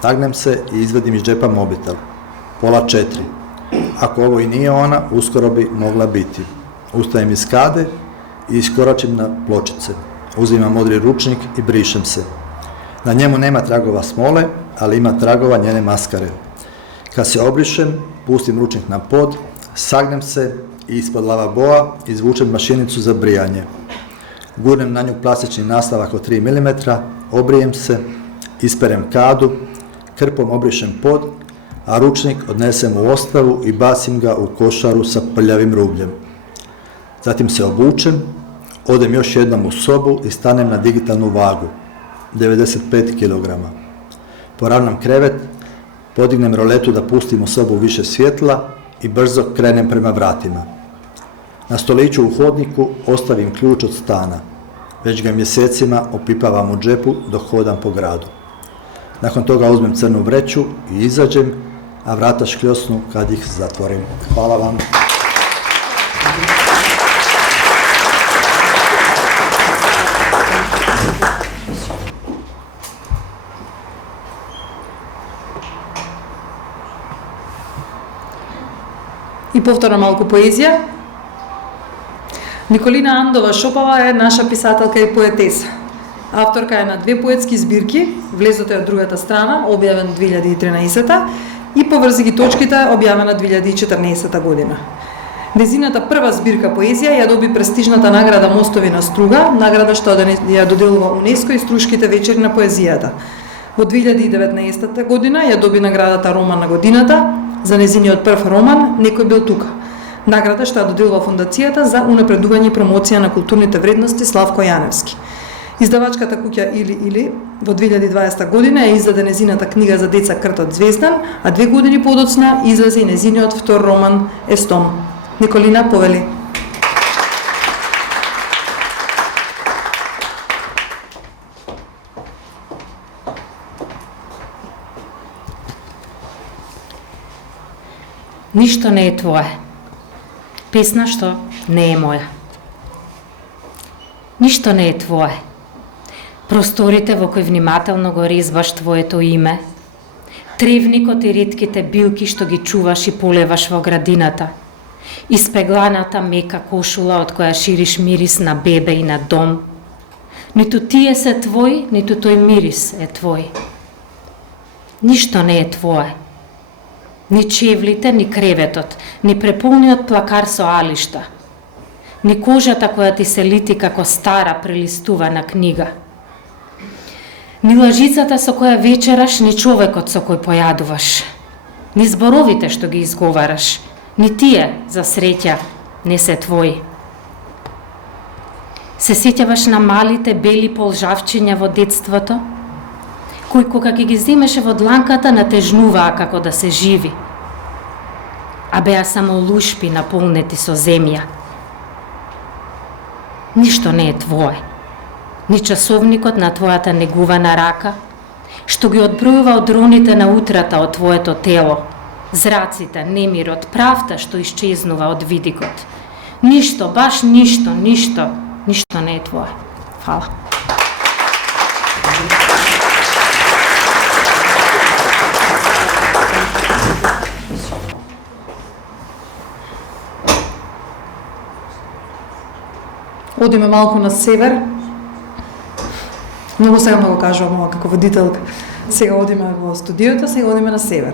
Tagnem se i izvedim iz džepa mobitel. 3:30. Ako ovo i nije ona, uskoro bi mogla biti. Ustajem iz kade i iskoračim na pločice. Uzimam modri ručnik i brišem se. Na njemu nema tragova smole, ali ima tragova njene maskare. Kad se obrišem, pustim ručnik na pod, sagnem se i ispod lavaboa izvučem mašinicu za brijanje. Gurnem na nju plastični nastavak od 3 mm, obrijem se, isperem kadu, krpom obrišem pod, a ručnik odnesem u ostavu i bacim ga u košaru sa prljavim rubljem. Zatim se obučem, odem još jednom u sobu i stanem na digitalnu vagu, 95 kg. Poravnam krevet, podignem roletu da pustim u sobu više svjetla i brzo krenem prema vratima. Na stoliću u hodniku ostavim ključ od stana. Već ga mjesecima opipavam u džepu dok hodam po gradu. Nakon toga uzmem crnu vreću i izađem, a vrata škljosnu kad ih zatvorim. Hvala vam. И повторно малку поезија. Николина Андова Шопова е наша писателка и поетеса. Авторка е на 2 поетски збирки, Влезот е од другата страна, објавен 2013 и Поврзи ги точките, објавена 2014 година. Незината прва збирка поезија ја доби престижната награда Мостови на струга, награда што ја доделува УНЕСКО и Струшките вечери на поезијата. Во 2019 година ја доби наградата Роман на годината за незиниот прв роман "Некој бил тука". Награда што ја доделува Фондацијата за унапредување и промоција на културните вредности Славко Јаневски. Издавачката куќа Или во 2020 година ја издаде незината книга за деца Кртот Звездан, а 2 години подоцна излезе и незиниот втор роман Естом. Николина повели. Ништо не е твое. Песна што не е моја. Ништо не е твое. Просторите во кои внимателно го резбаш твоето име, тревникот и ретките билки што ги чуваш и полеваш во градината, испегланата мека кошула од која шириш мирис на бебе и на дом. Ниту тие се твои, ниту тој мирис е твој. Ништо не е твое. Ни чевлите, ни креветот, ни преполниот плакар со алишта, ни кожата која ти се лити како стара прелистувана книга, ни лажицата со која вечераш, ни човекот со кој појадуваш, ни зборовите што ги изговараш, ни тие, за среќа, не се твои. Се сеќаваш на малите бели полжавчиња во детството, кој кога ги земеше во дланката натежнуваа како да се живи, а беа само лушпи наполнети со земја. Ништо не е твое, ни часовникот на твојата негувана рака, што ги одбројува одроните на утрата од твоето тело, зраците, немирот, правта што исчезнува од видикот. Ништо, баш ништо, ништо не е твое. Фала. Одиме малку на север. Многу сега го кажувам ова како водителка. Сега одиме во студиото, сега одиме на север.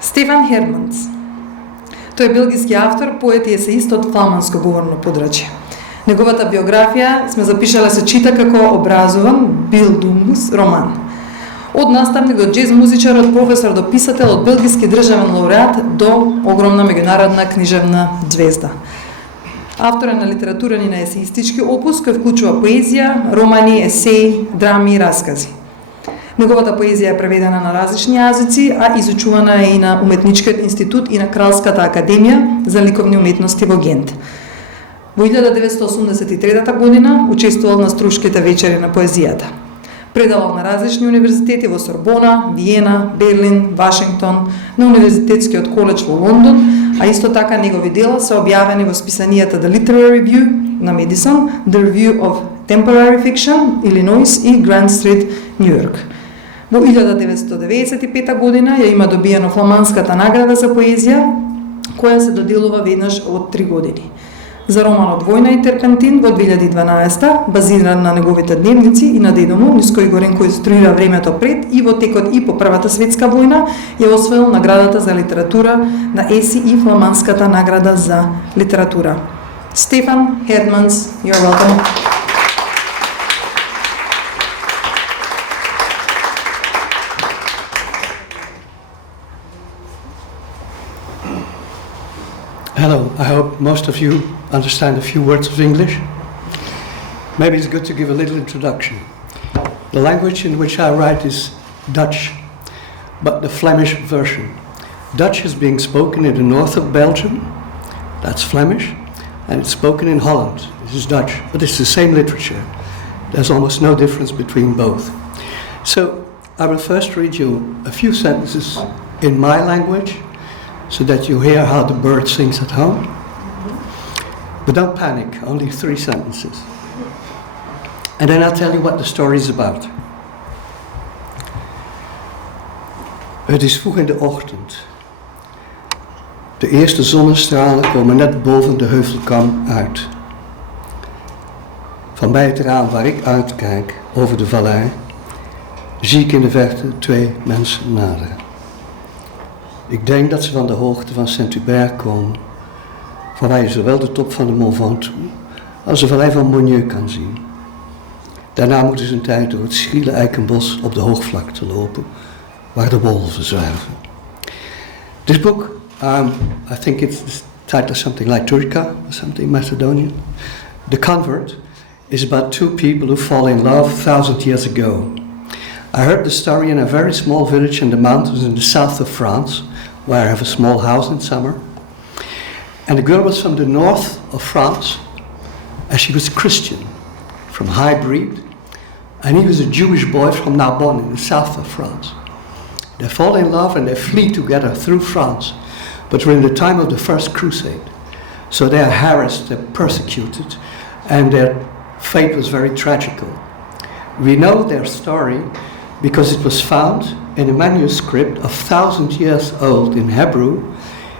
Стефан Херманс. Тој е белгиски автор, поет и есеист од фламандско говорно подрачје. Неговата биографија сме запишале се чита како образован билдунгс роман. Од наставник до џез музичар, од професор до писател, од белгиски државен лауреат до огромна меѓународна книжевна звезда. Автор е на литературен и на есеистички опус кој вклучува поезија, романи, есеи, драми и раскази. Неговата поезија е преведена на различни јазици, а изучувана е и на Уметничкиот институт и на Кралската академија за ликовни уметности во Гент. Во 1983 година учествувал на Струшките вечери на поезијата. Предавал на различни универзитети во Сорбона, Виена, Берлин, Вашингтон, на Универзитетскиот коледж во Лондон, а исто така негови дела се објавени во списанијата The Literary Review на Медисон, The Review of Temporary Fiction, Illinois и Grand Street, Нью Йорк. Во 1995 година ја има добиено фламандската награда за поезија, која се доделува веднаш од 3 години. За романот Војна и терпентин во 2012, базиран на неговите дневници и на дедо му, низ кој го реконструира времето пред и во текот и по Првата светска војна, ја освоил наградата за литература на ЕСИ и фламандската награда за литература. Стефан Херманс, you're welcome. Hello, I hope most of you understand a few words of English. Maybe it's good to give a little introduction. The language in which I write is Dutch, but the Flemish version. Dutch is being spoken in the north of Belgium, that's Flemish, and it's spoken in Holland, this is Dutch, but it's the same literature. There's almost no difference between both. So I will first read you a few sentences in my language, so that you hear how the bird sings at home. But don't panic, only 3 sentences. And then I'll tell you what the story is about. Het is vroeg in de ochtend. De eerste zonnestralen komen net boven de heuvelkam uit. Van bij het raam waar ik uitkijk over de vallei, zie ik in de verte 2 mensen naderen. Ik denk dat ze van de hoogte van Saint-Hubert komen, van waar je zowel de top van de Mont Ventoux als de vallei van Monnieu kan zien. Daarna moeten ze een tijd door het schriele eikenbos op de hoogvlakte lopen, waar de wolven zwerven. This book, I think it's the title is something like Turka or something Macedonian. The convert is about two people who fall in love 1,000 years ago. I heard the story in a very small village in the mountains in the south of France, where I have a small house in summer. And the girl was from the north of France, and she was Christian, from high breed, and he was a Jewish boy from Narbonne in the south of France. They fall in love and they flee together through France, but we're in the time of the First Crusade. So they are harassed, they're persecuted, and their fate was very tragical. We know their story because it was found in a manuscript of 1,000 years old in Hebrew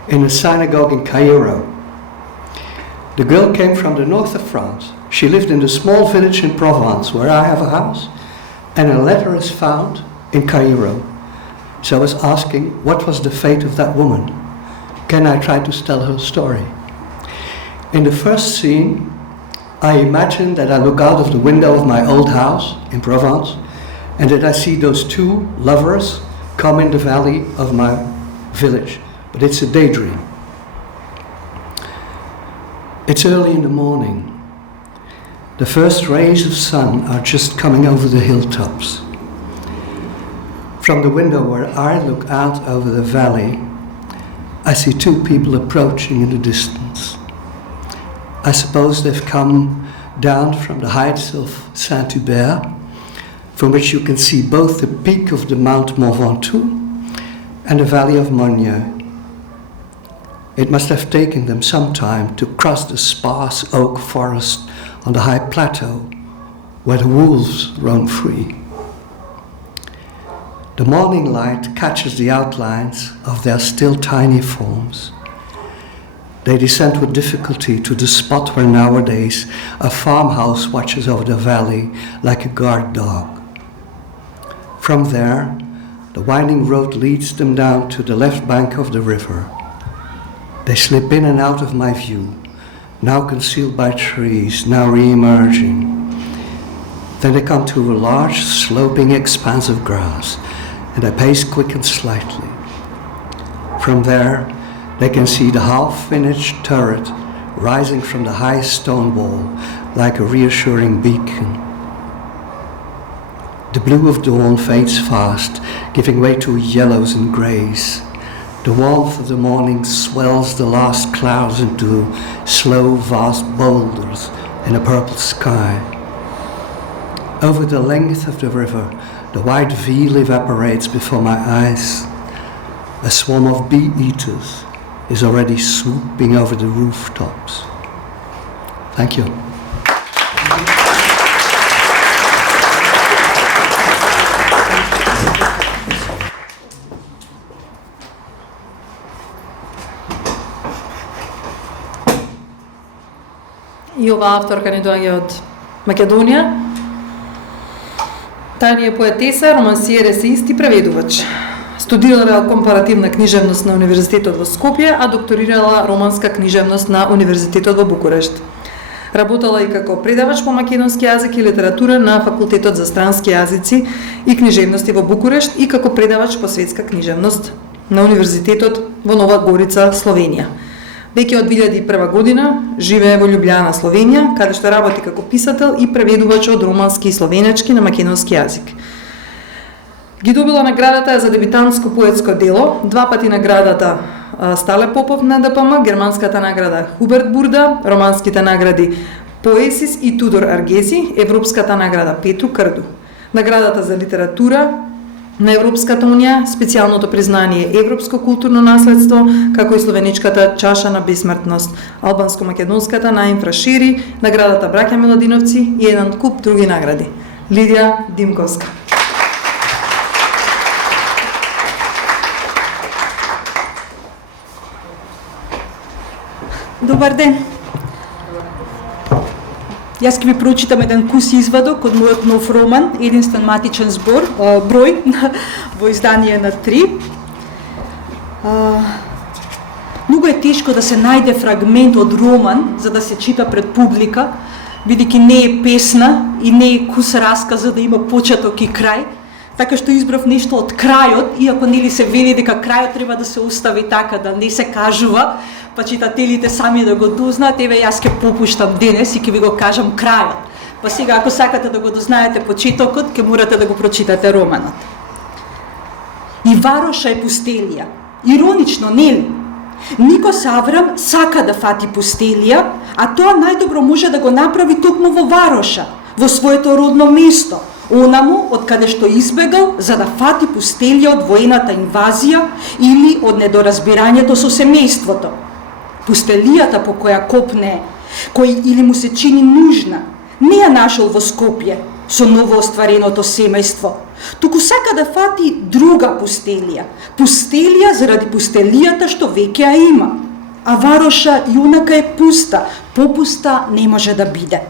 in a synagogue in Cairo. The girl came from the north of France. She lived in a small village in Provence, where I have a house, and a letter is found in Cairo. So I was asking, what was the fate of that woman? Can I try to tell her story? In the first scene, I imagine that I look out of the window of my old house in Provence, and that I see those two lovers come in the valley of my village. But it's a daydream. It's early in the morning. The first rays of sun are just coming over the hilltops. From the window where I look out over the valley, I see two people approaching in the distance. I suppose they've come down from the heights of Saint-Hubert, from which you can see both the peak of the Mount Mont Ventoux and the valley of Monnier. It must have taken them some time to cross the sparse oak forest on the high plateau where the wolves roam free. The morning light catches the outlines of their still tiny forms. They descend with difficulty to the spot where nowadays a farmhouse watches over the valley like a guard dog. From there, the winding road leads them down to the left bank of the river. They slip in and out of my view, now concealed by trees, now re-emerging. Then they come to a large, sloping expanse of grass, and their pace quickens slightly. From there, they can see the half-finished turret rising from the high stone wall like a reassuring beacon. The blue of dawn fades fast, giving way to yellows and greys. The warmth of the morning swells the last clouds into slow, vast boulders in a purple sky. Over the length of the river, the white veil evaporates before my eyes. A swarm of bee-eaters is already swooping over the rooftops. Thank you. И ова авторка ни доаѓа од Македонија. Таа ни е поетеса, романсиер, есеист и преведувач. Студирала компаративна книжевност на Универзитетот во Скопје, а докторирала романска книжевност на Универзитетот во Букурешт. Работела и како предавач по македонски јазик и литература на Факултетот за странски јазици и книжевности во Букурешт и како предавач по светска книжевност на Универзитетот во Нова Горица, Словенија. Веќе од 2001 година живее во Љубљана, Словенија, каде што работи како писател и преведувач од романски и словенечки на македонски јазик. Ги добила наградата за дебютантско поетско дело, два пати наградата Стале Попов на ДПМ, германската награда Хуберт Бурда, романските награди Поесис и Тудор Аргези, европската награда Петру Крду, наградата за литература на Европската унија, специјалното признание Европско културно наследство, како и словеничката чаша на бесмртност, албанско-македонската на Фрашири, наградата Браќа Миладиновци и еден куп други награди. Лидија Димковска. Добар ден. Јас ќе ви прочитам еден кус извадок од мојот нов роман, единствен матичен збор, број, во издание на 3. Многу е тешко да се најде фрагмент од роман за да се чита пред публика, бидејќи не е песна и не е кус расказ за да има почеток и крај, така што избрав нешто од крајот, иако нели се вели дека крајот треба да се остави така да не се кажува, па читателите сами да го дознаат. Еве јас ќе попуштам денес и ќе ви го кажам крајот. Па сега, ако сакате да го дознаете почетокот, ќе морате да го прочитате романот. И Вароша е пустелија. Иронично, нели? Никос Аврам сака да фати пустелија, а тоа најдобро може да го направи токму во Вароша, во своето родно место, онаму од каде што избегал за да фати пустелија од воената инвазија или од недоразбирањето со семејството. Пустелијата по која копне, кој или му се чини нужна, не ја нашол во Скопје со новооствареното семејство, туку сака да фати друга пустелија. Пустелија заради пустелијата што веќе ја има. А Вароша јунака е пуста, попуста не може да биде.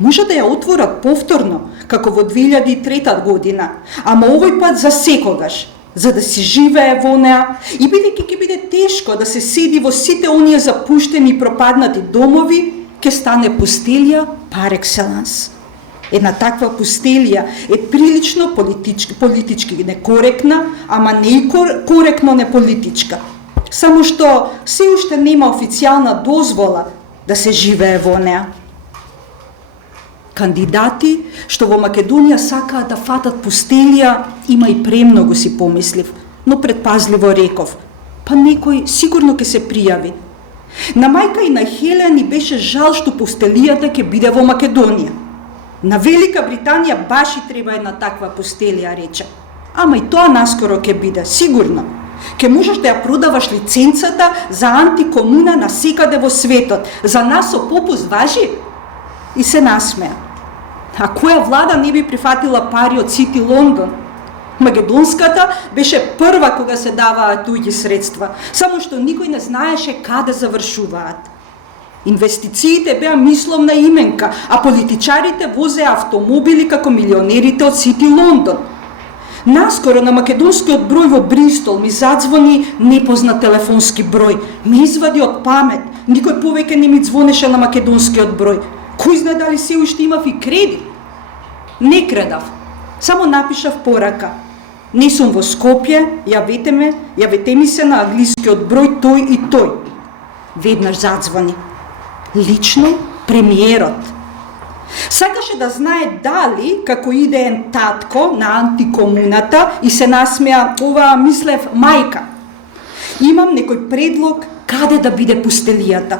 Може да ја отворат повторно, како во 2003 година, ама овој пат за секогаш, за да си живее во неа и бидејќи ќе биде тешко да се седи во сите оние запуштени и пропаднати домови, ќе стане пустелија par excellence. Една таква пустелија е прилично политички некоректна, ама не и коректно неполитичка. Само што се уште нема официјална дозвола да се живее во неа. Кандидати што во Македонија сакаат да фатат пустелија има и премногу, си помислив, но предпазливо реков, па некој сигурно ќе се пријави. На мајка и на Хелена ни беше жал што пустелијата ќе биде во Македонија. На Велика Британија баш и треба една таква пустелија, рече. Ама и тоа наскоро ќе биде, сигурно. Ќе можеш да ја продаваш лиценцата за антикомуна на секаде во светот. За нас со попуст важи? И се насмеа. А која влада не би прифатила пари од Сити Лондон? Македонската беше прва кога се даваат туѓи средства, само што никој не знаеше каде завршуваат. Инвестициите беа мисловна именка, а политичарите возеа автомобили како милионерите од Сити Лондон. Наскоро на македонскиот број во Бристол ми задзвони непознат телефонски број. Ме извади од памет. Никој повеќе не ми звонеше на македонскиот број. Кој знае дали се уште имав и кредит? Не кредав. Само напишав порака. Не сум во Скопје, јавете ми се на англискиот број тој и тој. Веднаш задзвони. Лично премиерот. Сакаше да знае дали, како идеен татко на антикомуната, и се насмеа, ова мислев мајка. Имам некој предлог каде да биде пустелијата.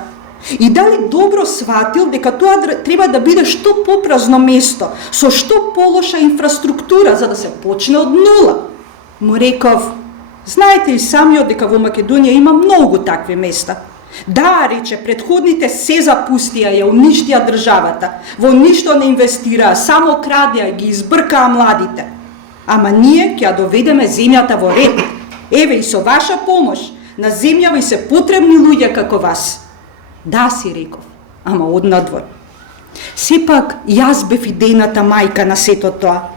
И дали добро сватил дека тоа треба да биде што попразно место, со што полоша инфраструктура, за да се почне од нула. Му реков, знаете и самиот дека во Македонија има многу такви места. Да, рече, предходните се запустија, ја уништија државата, во ништо не инвестираа, само крадеа и ги избркаа младите. Ама ние ќе ја доведеме земјата во ред. Еве и со ваша помош, на земја ви се потребни луѓе како вас. Да, си реков, ама однадвор. Сепак, јас бев идејната мајка на сето тоа.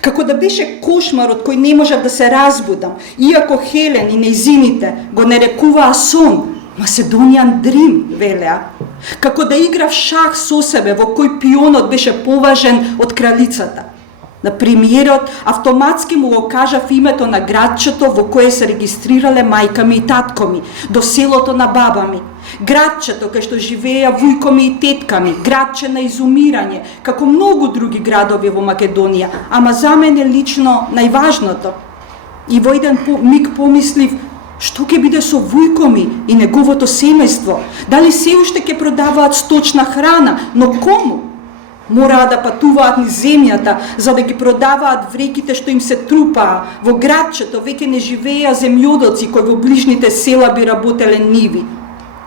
Како да беше кошмарот кој не можев да се разбудам, иако Хелен и нејзините го нарекуваа сон, Macedonian Dream, велеа. Како да играв шах со себе, во кој пионот беше поважен од кралицата. На премиерот автоматски му го кажав името на градчето во кое се регистрирале мајка ми и татко ми, до селото на баба ми. Градчето кај што живееа вујко ми и тетка ми, градче на изумирање, како многу други градови во Македонија, ама за мене лично најважното. И во еден миг помислив, што ќе биде со вујко ми и неговото семејство? Дали се уште ќе продаваат сточна храна, но кому? Мораа да патуваат низ земјата, за да ги продаваат вреките што им се трупаа. Во градчето веќе не живееа земјоделци кои во ближните села би работеле ниви.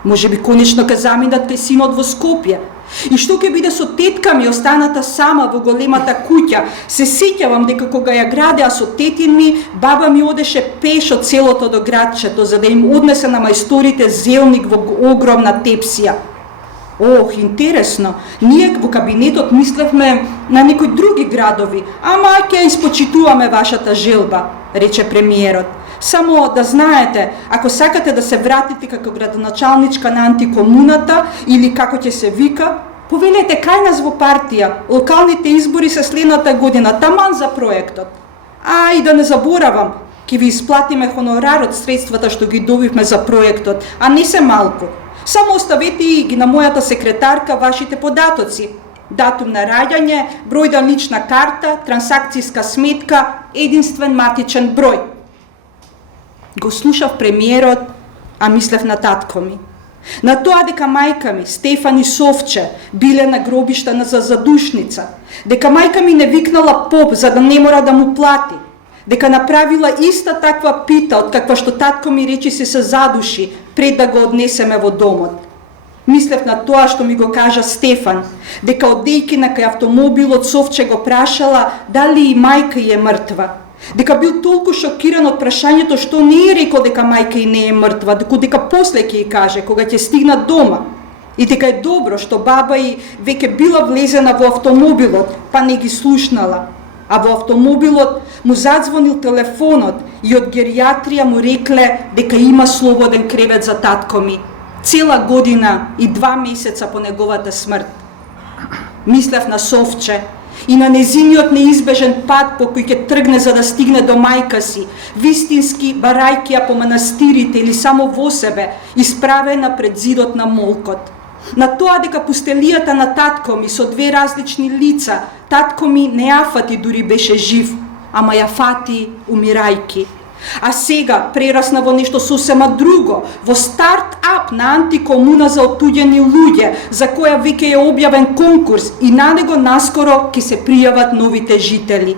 Може би конечно ќе заминат кај синот во Скопје. И што ќе биде со тетка ми останата сама во големата куќа? Се сеќавам дека кога ја градеа со тетин ми, баба ми одеше пеш од селото до градчето, за да им однесе на мајсторите зелник во огромна тепсија. Ох, интересно, ние во кабинетот мислевме на некои други градови, ама ќе испочитуваме вашата желба, рече премиерот. Само да знаете, ако сакате да се вратите како градоначалничка на антикомуната или како ќе се вика, повелете кај нас во партија. Локалните избори се следната година, таман за проектот. А и да не заборавам, ќе ви исплатиме хонорар од средствата што ги добивме за проектот, а не се малку. Само оставете и ги на мојата секретарка вашите податоци. датум на раѓање, број на лична карта, трансакцијска сметка, единствен матичен број. Го слушав премиерот, а мислев на татко ми. На тоа дека мајка ми, Стефани Совче, биле на гробишта за задушница, дека мајка ми не викнала поп за да не мора да му плати, дека направила иста таква пита од каква што татко ми речи се задуши пред да го однесеме во домот. Мислев на тоа што ми го кажа Стефан, дека одејки на кај автомобилот Совче го прашала дали и мајка е мртва. Дека бил толку шокиран од прашањето што не е рекол дека мајка и не е мртва, дека после ќе ја каже кога ќе стигнат дома. И дека е добро што баба и веќе била влезена во автомобилот, па не ги слушнала. А во автомобилот му задзвонил телефонот и од геријатрија му рекле дека има слободен кревет за татко ми. Цела година и 2 месеца по неговата смрт. Мислев на Совче и на незиниот неизбежен пат по кој ќе тргне за да стигне до мајка си, вистински барајќи ја по манастирите или само во себе, исправена пред зидот на молкот. На тоа дека пустелијата на татко ми со 2 различни лица, татко ми не ја фати дури беше жив, ама ја фати умирајки. А сега прерасна во нешто сосема друго, во старт-ап на антикомуна за отуѓени луѓе, за која веќе е објавен конкурс и на него наскоро ќе се пријават новите жители.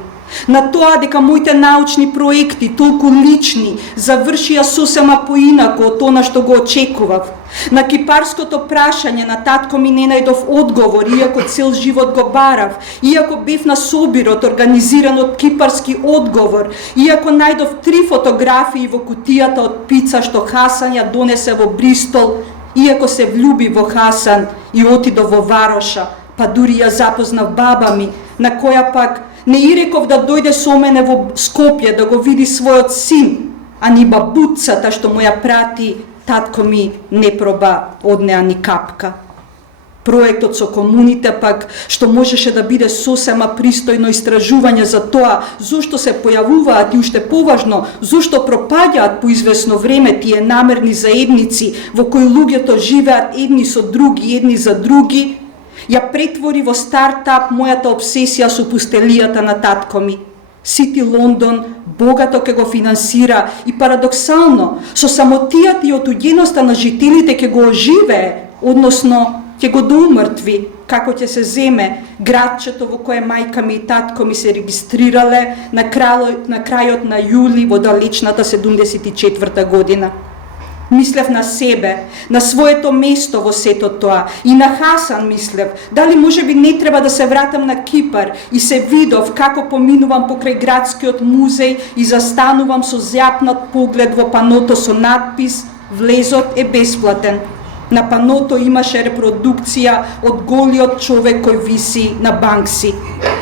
На тоа дека моите научни проекти, толку лични, завршија сосема поинако од она што го очекував. На кипарското прашање на татко ми не најдов одговор, иако цел живот го барав, иако бев на собирот организиран од кипарски одговор, иако најдов 3 фотографии во кутијата од пица што Хасан ја донесе во Бристол, иако се влюби во Хасан и отидов во Вароша, па дури ја запознав баба ми, на која пак не и реков да дојде со мене во Скопје да го види својот син, а ни бабуцата што му ја прати, татко ми не проба од неа ни капка. Проектот со комуните пак, што можеше да биде сосема пристојно истражување за тоа зошто се појавуваат и уште поважно, зошто пропаѓаат по известно време тие намерни заедници во кои луѓето живеат едни со други, едни за други, ја претвори во стартап мојата обсесија со пустелијата на татко ми. Сити Лондон богато ке го финансира и парадоксално со самотијата и отуѓеноста на жителите ке го оживее, односно ќе го доумртви, како ќе се земе градчето во кое мајка ми и татко ми се регистрирале на крајот на јули во далечната 74 година. Мислев на себе, на своето место во сето тоа и на Хасан мислев, дали можеби не треба да се вратам на Кипар и се видов како поминувам покрај градскиот музеј и застанувам со зјапнат поглед во паното со надпис "Влезот е бесплатен". На паното имаше репродукција од голиот човек кој виси на Банкси.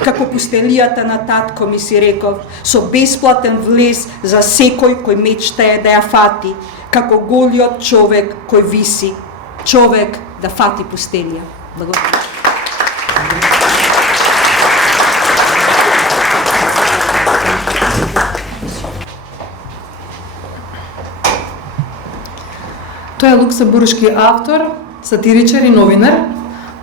Како пустелијата на татко ми си реков, со бесплатен влез за секој кој мечтае да ја фати. Како голиот човек кој виси. Човек да фати пустелија. Благодарам. Тој е луксембуршки автор, сатиричар и новинар.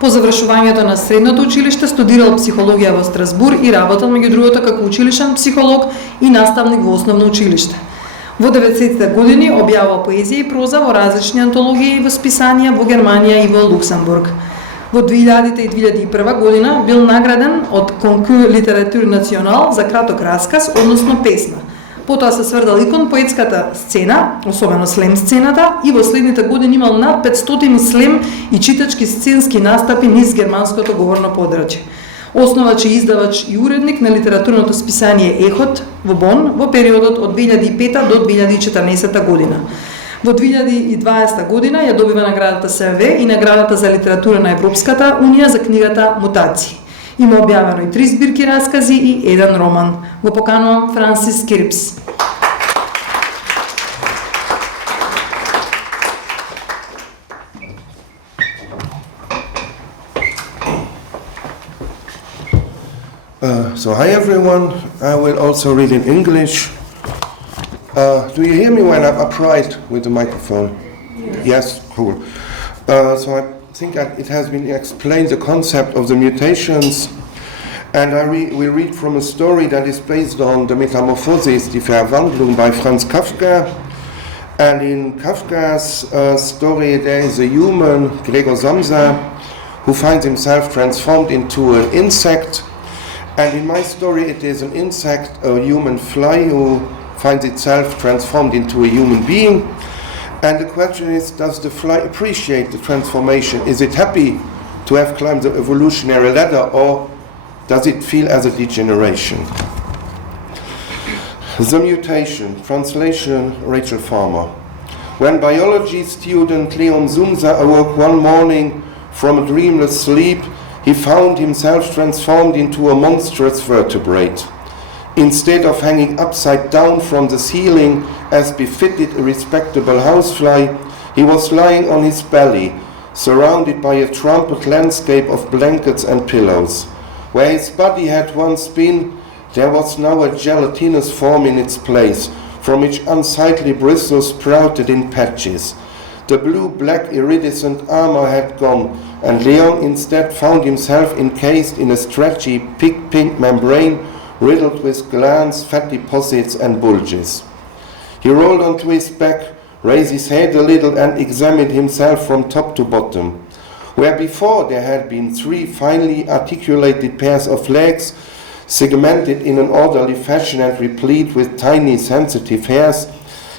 По завршувањето на средното училиште студирал психологија во Страсбур и работел меѓу другото како училишен психолог и наставник во основно училиште. Во 90-те години објавува поезија и проза во различни антологии и во списанија во Германија и во Луксембург. Во 2000 и 2001 година бил награден од Конкур Литератур Национал за краток расказ, односно песна. Потоа се сврдал и кон поетската сцена, особено слем сцената, и во следните години имал над 500 слем и читачки сценски настапи низ германското говорно подрачје. Основач и издавач и уредник на литературното списание Ехот во Бон во периодот од 2005 до 2014 година. Во 2020 година ја добива наградата СВ и наградата за литература на Европската Унија за книгата Мутации. Има објавено и 3 збирки раскази и 1 роман. Го поканувам Франсис Кирпс. So hi everyone, I will also read in English. Do you hear me when I'm upright with the microphone? Yes, cool. So think it has been explained the concept of the mutations, and we read from a story that is based on the Metamorphosis, die Verwandlung by Franz Kafka. And in Kafka's story, there is a human, Gregor Samsa, who finds himself transformed into an insect. And in my story, it is an insect, a human fly, who finds itself transformed into a human being. And the question is, does the fly appreciate the transformation? Is it happy to have climbed the evolutionary ladder, or does it feel as a degeneration? The mutation, translation, Rachel Farmer. When biology student Leon Sumser awoke one morning from a dreamless sleep, he found himself transformed into a monstrous vertebrate. Instead of hanging upside down from the ceiling as befitted a respectable housefly, he was lying on his belly, surrounded by a trampled landscape of blankets and pillows. Where his body had once been, there was now a gelatinous form in its place, from which unsightly bristles sprouted in patches. The blue-black iridescent armor had gone, and Leon instead found himself encased in a stretchy pink membrane riddled with glands, fat deposits, and bulges. He rolled onto his back, raised his head a little, and examined himself from top to bottom. Where before there had been 3 finely articulated pairs of legs, segmented in an orderly fashion and replete with tiny sensitive hairs,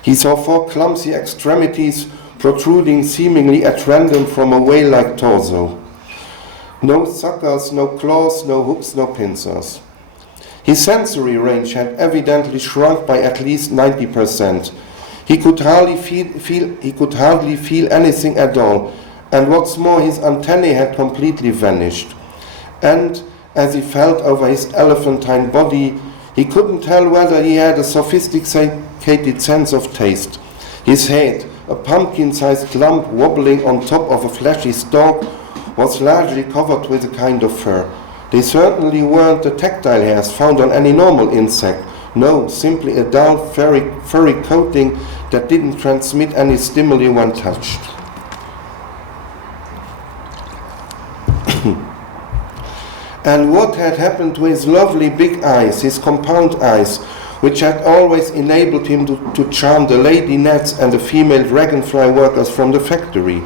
he saw 4 clumsy extremities protruding seemingly at random from a whale-like torso. No suckers, no claws, no hooks, no pincers. His sensory range had evidently shrunk by at least 90%. He could hardly feel anything at all, and what's more, his antennae had completely vanished. And as he felt over his elephantine body, he couldn't tell whether he had a sophisticated sense of taste. His head, a pumpkin-sized lump wobbling on top of a fleshy stalk, was largely covered with a kind of fur. They certainly weren't the tactile hairs found on any normal insect. No, simply a dull, furry coating that didn't transmit any stimuli when touched. And what had happened to his lovely big eyes, his compound eyes, which had always enabled him to charm the lady gnats and the female dragonfly workers from the factory?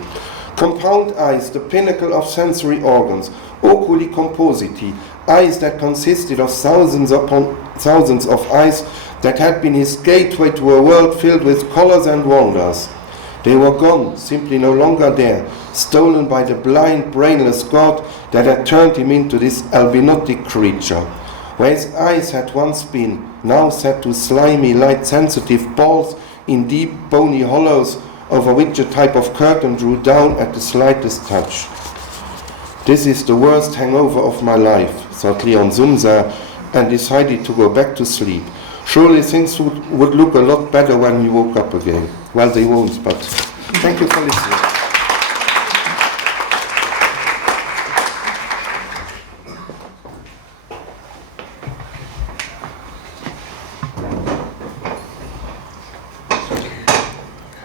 Compound eyes, the pinnacle of sensory organs, oculi compositi, eyes that consisted of thousands upon thousands of eyes that had been his gateway to a world filled with colors and wonders. They were gone, simply no longer there, stolen by the blind, brainless god that had turned him into this albinotic creature. Where his eyes had once been, now set to slimy, light-sensitive balls in deep, bony hollows over which a type of curtain drew down at the slightest touch. This is the worst hangover of my life, thought Leon Sumser, and decided to go back to sleep. Surely things would look a lot better when he woke up again. Well, they won't, but thank you for listening.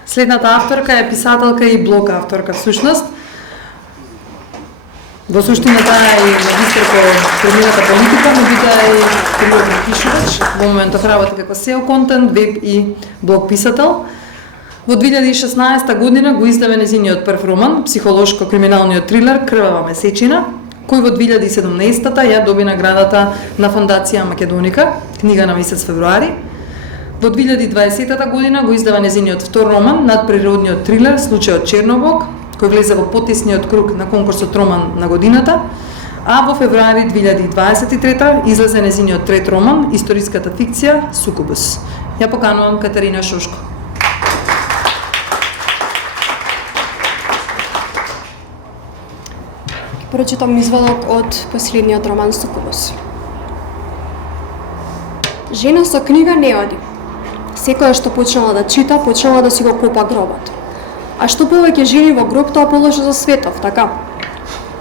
Следната авторка е писателка и блог авторка всушност. Во суштина таа е магистар по среднината политика, меѓутоа е природен пишувач. Во моментов работи како SEO контент, веб и блог писател. Во 2016 година го издаде нејзиниот прв роман, психолошко-криминалниот трилер Крвава месечина, кој во 2017 ја доби наградата на Фондација Македоника, книга на месец февруари. Во 2020 година го издава нејзиниот втор роман, надприродниот трилер Случајот Чернобог, кој влезе во потесниот круг на конкурсот Роман на годината, а во февруари 2023 излезе нејзиниот трет роман, историската фикција Сукубус. Ја поканувам Катерина Шошко. Прочитам извадок од последниот роман Сукубус. Жена со книга не оди. Секоја што почнала да чита, почнала да си го копа гробот. А што повеќе жени во гроб, тоа положи за светов, така?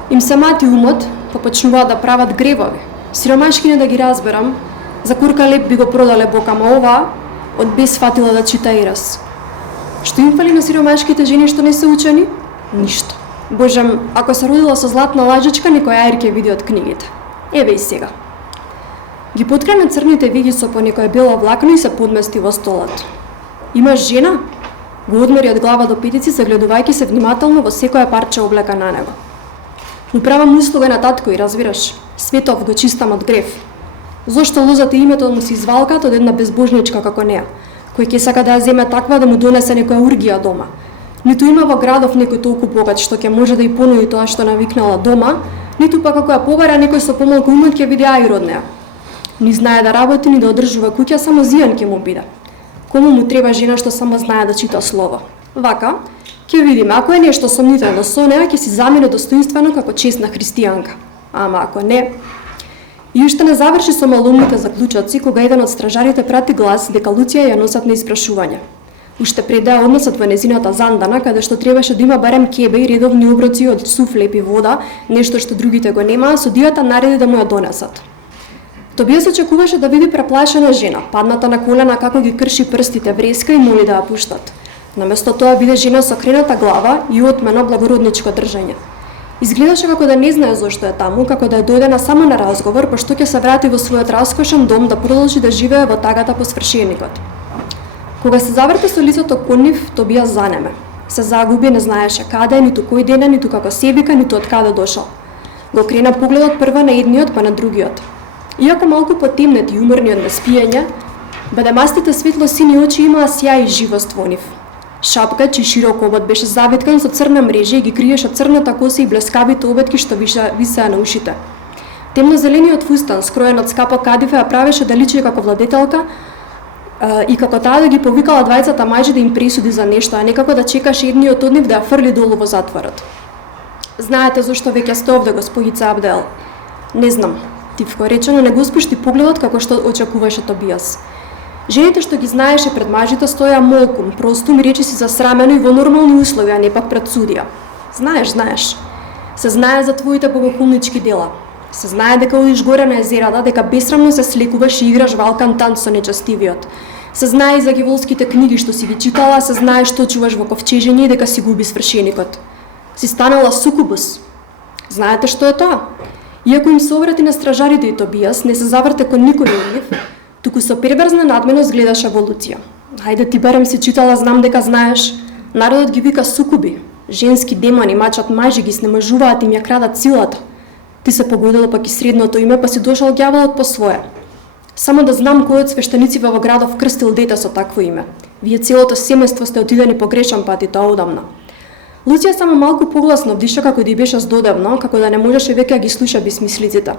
Им се мати умот, па почнуваат да прават гребови. Сиромашки не да ги разберам, за курка леп би го продале бокама оваа, од без фатила да чита и раз. Што им фали на сиромашките жени што не се учени? Ништо. Божем, ако се родила со златна лажичка, некој аер ќе види од книгите. Еве и сега. Ги поткрена црните виги со по некој бело влакно и се подмести во столот. Имаш жена? Го одмери од глава до петици, загледувајќи се внимателно во секоја парче облека на него. Му правам услуга на татко и разбираш, светов го чистам од грев. Зошто лозате името му се извалкат од една безбожничка како неа, кој ќе сака да ја земе таква да му донесе некоја ургија дома. Ниту има во градов некој толку богат што ќе може да и понуди тоа што навикнала дома, ниту пак ако ја побара некој со помалку умот ќе биде аир од неа. Ни знае да работи, ни да одржува куќа, само зијан ќе му биде. Кому му треба жена што само знае да чита слово? Вака, ќе видиме, ако е нешто сомнително со неа, ќе си замине достоинствено како честна христијанка. Ама ако не... И уште не заврши со малумните заклучоци, кога еден од стражарите прати глас дека Луција ја носат на испрашување. Уште пред да однесат во незината зандана, каде што требаше да има барем кебе и редовни оброци од суфлеп и вода, нешто што другите го немаа, судијата нареди да му ја донесат. Тобија се очекуваше да види преплашена жена, падната на колена како ги крши прстите вреска и моли да ја пуштат. Наместо тоа биде жена со окрената глава и отмено благородничко држање. Изгледаше како да не знае зошто е таму, како да е дојдена само на разговор, пошто ќе се врати во својот раскошен дом да продолжи да живее во тагата по свршеникот. Кога се заврте со лицето кон нив, Тобија занеме. Се загуби, не знаеше каде, ниту кој ден, ниту како се вика, ниту од каде дошол. Го крена погледот прво на едниот, па на другиот. Иако малку потемнет и уморни од неспиење, бадемастите светло сини очи имаа сјај и живост во нив. Шапка, чиј широк обод беше завиткан со црна мрежа и ги криеше црната коса и блескавите обетки што висеа на ушите. Темно-зелениот фустан, скроен од скапа кадифе, ја правеше да личи како владетелка и како таа да ги повикала двајцата мајчи да им пресуди за нешто, а некако да чекаше едниот од нив да ја фрли долу во затворот. Знаете зошто веќе сте овде, господица Абдел? Не знам. Тивко речено, не го спушти погледот како што очекуваше Тобијас. Жените што ги знаеше пред мажите стоја молкум, простум, речиси засрамено и во нормални услови, а не пак пред судија. Знаеш. Се знае за твоите богохулнички дела. Се знае дека одиш горе на езерата, дека бесрамно се слекуваш и играш валкан танц со нечестивиот. Се знае и за геволските книги што си ги читала, се знае што чуваш во ковчежење и дека си губи свршеникот. Си станала сукубус. Знаете што е тоа? Иако им се обрати на стражарите и Тобијас, не се заврте кон никој од нив, туку со перверзна надменост гледаше во Луција. Хајде ти барем си читала, знам дека знаеш. Народот ги вика сукуби. Женски демони мачат мажи, ги снемажуваат и им ја крадат силата. Ти се погодила пак и средното име, па си дошол ѓаволот по свое. Само да знам кој од свештениците во градов крстил дете со такво име. Вие целото семејство сте отидени погрешен пат и тоа одамна. Луција само малку погласно вдиша како да и беше здодевно, како да не можеше веќе да ги слуша безмислиците.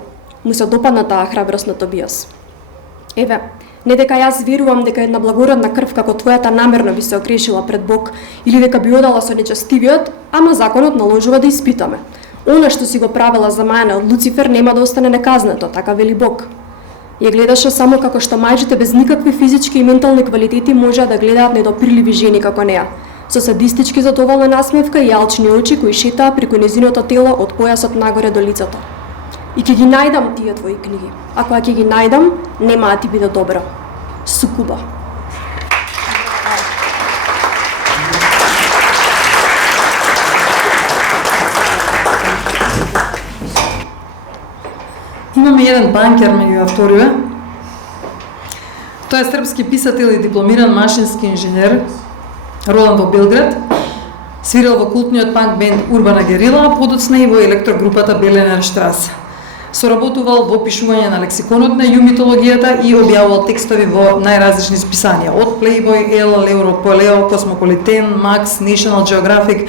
Му се допадна таа храброст на Тобијас. Еве, не дека јас верувам дека една благородна крв како твојата намерно би се окрешила пред Бог или дека би одала со нечестивиот, ама законот наложува да испитаме. Она што си го правила за мајна од Луцифер нема да остане неказнето, така вели Бог. Ја гледаше само како што мајчите без никакви физички и ментални квалитети можеа да гледаат недопирливи жени како неа, со садистички задоволна насмевка и алчни очи кои шетаа преку незиното тело од појасот нагоре до лицето. И ќе ги најдам тие твои книги. Ако ќе ги најдам, нема да ти биде добро. Сукуба. Имаме еден банкер меѓу авториве. Тој е српски писател и дипломиран машински инженер, роден во Белград. Свирил во култниот панк бенд Урбана Герила, а подоцна и во електрогрупата Беленер Штраса. Соработувал во пишување на лексиконот на јумитологијата и објавувал текстови во најразлични списанија, од Playboy, Elle, L'Euroполео, Космополитен, Max, National Geographic,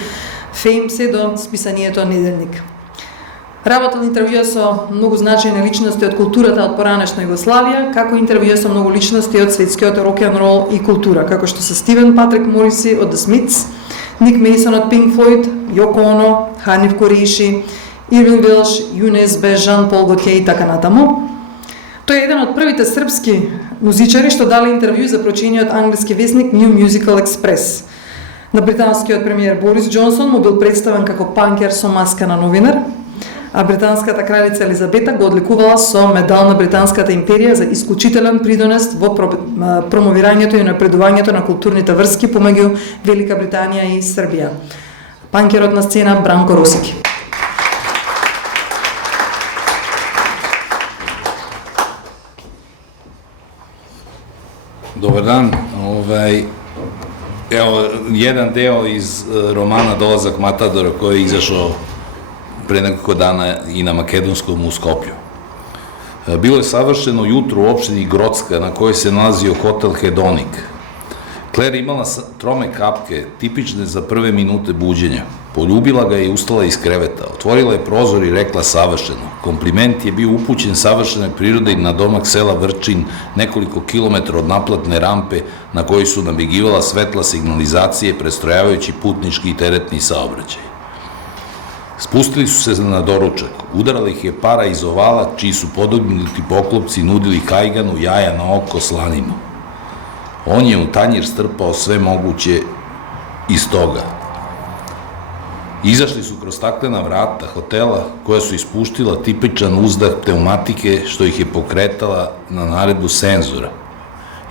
Fame, се до списанието Неделник. Работел интервјуа со многу значајни личности од културата од поранешна Југославија, како интервјуа со многу личности од светскиот рок-н-рол и култура, како што се Стивен Патрик Мориси од The Smiths, Ник Мейсон од Pink Floyd, Јоко Оно, Ханиф Кориши, Ирвин Велш, ЮНСБ, Жан Пол Готје и така натаму. Тој е еден од првите српски музичари што дали интервју за прочиниот англиски весник New Musical Express. На британскиот премиер Борис Џонсон му бил представен како панкер со маска на новинар, а британската кралица Елизабета го одликувала со медал на Британската империја за исклучителен придонес во промовирањето и напредувањето на културните врски помеѓу Велика Британија и Србија. Панкерот на сцена Бранко Росики. Dobar dan. Evo, jedan deo iz romana Dolazak Matadora koji je izašao pre nekoliko dana i na makedonskom u Skoplju. Bilo je savršeno jutro u opštini Grocka na kojoj se nalazio hotel Hedonik. Claire imala trome kapke, tipične za prve minute buđenja. Poljubila ga i ustala iz kreveta. Otvorila je prozor i rekla savršeno. Kompliment je bio upućen savršene prirode i na domak sela Vrčin, nekoliko kilometra od naplatne rampe na kojoj su nabigivala svetla signalizacije prestrojavajući putnički i teretni saobraćaj. Spustili su se na doručak. Udarala ih je para iz ovala, čiji su podobnuti poklopci nudili kajganu, jaja na oko, slaninu. On je u tanjir strpao sve moguće iz toga. Izašli su kroz staklena vrata hotela koja su ispuštila tipičan uzdah pneumatike što ih je pokretala na naredbu senzora.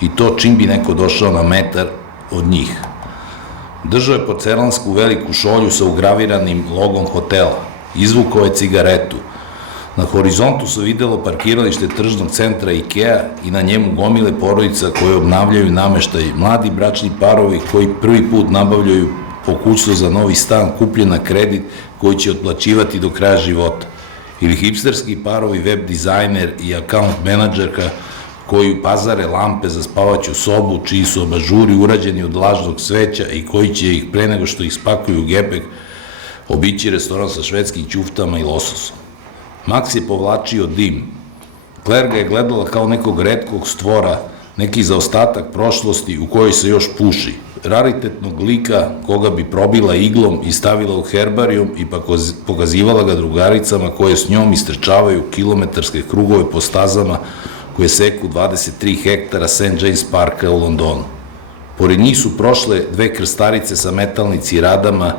I to čim bi neko došao na metar od njih. Držao je porcelansku veliku šolju sa ugraviranim logom hotela. Izvukao je cigaretu. Na horizontu se videlo parkiralište tržnog centra Ikea i na njemu gomile porodica koje obnavljaju nameštaj, mladi bračni parovi koji prvi put nabavljaju pokućstvo za novi stan kupljen na kredit koji će otplaćivati do kraja života. Ili hipsterski parovi, web dizajner i account menadžerka koji pazare lampe za spavaću sobu, čiji su abažuri urađeni od lažnog sveća i koji će ih pre nego što ih spakuju u gepek obići restoran sa švedskim ćuftama i lososom. Max je povlačio dim. Claire ga je gledala kao nekog retkog stvora, neki zaostatak prošlosti u kojoj se još puši, raritetnog lika koga bi probila iglom i stavila u herbarijum i pokazivala ga drugaricama koje s njom istrčavaju kilometarske krugove po stazama koje seku 23 hektara St. James Parka u Londonu. Pored njih su prošle dve krstarice sa metalnici radama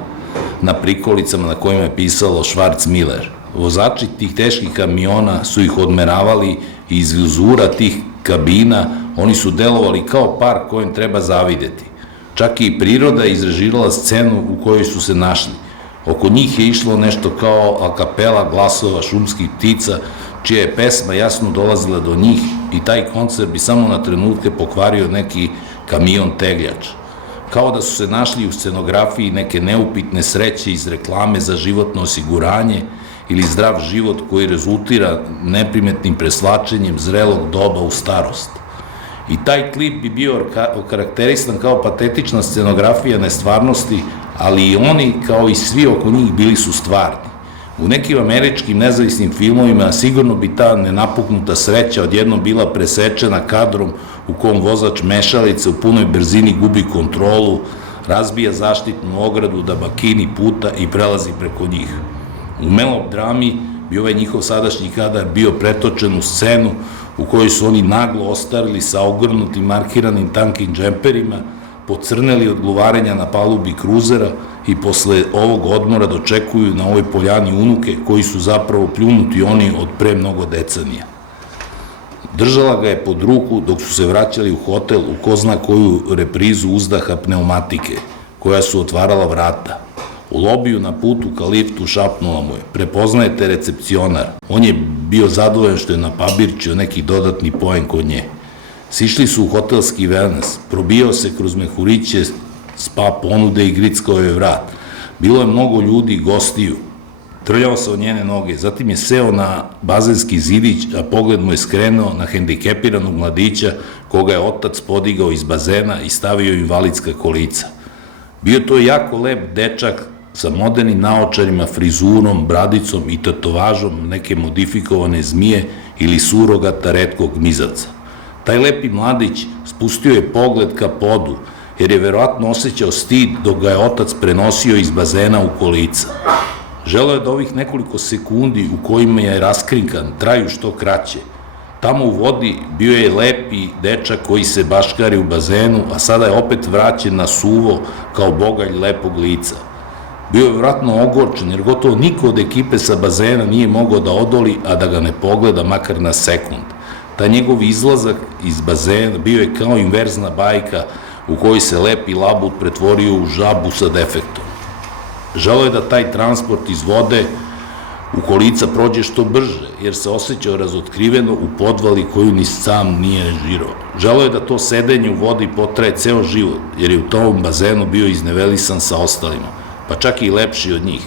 na prikolicama na kojima je pisalo Schwarzmiller. Vozači tih teških kamiona su ih odmeravali i iz vizura tih kabina oni su delovali kao par kojem treba zavideti. Čak i priroda je izrežirala scenu u kojoj su se našli. Oko njih je išlo nešto kao a kapela glasova šumskih ptica, čija je pesma jasno dolazila do njih i taj koncert bi samo na trenutke pokvario neki kamion tegljač. Kao da su se našli u scenografiji neke neupitne sreće iz reklame za životno osiguranje ili zdrav život koji rezultira neprimetnim preslačenjem zrelog doba u starost. I taj klip bi bio okarakterisan kao patetična scenografija nestvarnosti, ali i oni, kao i svi oko njih, bili su stvarni. U nekim američkim nezavisnim filmovima sigurno bi ta nenapuknuta sreća odjednom bila presečena kadrom u kom vozač mešalice u punoj brzini gubi kontrolu, razbija zaštitnu ogradu da bakini puta i prelazi preko njih. U melodrami bi ovaj njihov sadašnji kadar bio pretočen u scenu u kojoj su oni naglo ostarili sa ogrnutim markiranim tankim džemperima, pocrneli od gluvarenja na palubi kruzera i posle ovog odmora dočekuju na ovoj poljani unuke koji su zapravo pljunuti oni od pre mnogo decenija. Držala ga je pod ruku dok su se vraćali u hotel u ko zna koju reprizu uzdaha pneumatike, koja su otvarala vrata. U lobiju na putu ka liftu šapnula mu je, prepoznajete recepcionar. On je bio zadovoljan što je napabirčio neki dodatni poen kod nje. Sišli su u hotelski wellness, probijao se kroz mehuriće, spa ponude i grickao je vrat. Bilo je mnogo ljudi i gostiju. Trljao se od njene noge, zatim je seo na bazenski zidić, a pogled mu je skrenuo na hendikepiranog mladića koga je otac podigao iz bazena i stavio invalidska kolica. Bio to jako lep dečak sa modernim naočarima, frizurom, bradicom i tetovažom neke modifikovane zmije ili surogata retkog mizavca. Taj lepi mladić spustio je pogled ka podu, jer je verovatno osjećao stid dok ga je otac prenosio iz bazena u kolica. Želeo je da ovih nekoliko sekundi u kojima je raskrinkan traju što kraće. Tamo u vodi bio je lepi dečak koji se baškari u bazenu, a sada je opet vraćen na suvo kao bogalj lepog lica. Bio je vratno ogorčen jer gotovo niko od ekipe sa bazena nije mogao da odoli, a da ga ne pogleda makar na sekund. Taj njegov izlazak iz bazena bio je kao inverzna bajka u kojoj se lepi labud pretvorio u žabu sa defektom. Želeo je da taj transport iz vode u kolica prođe što brže, jer se osjećao razotkriveno u podvali koju ni sam nije režirao. Želeo je da to sedenje u vodi potraje ceo život, jer je u tom bazenu bio iznevelisan sa ostalima, pa čak i lepši od njih.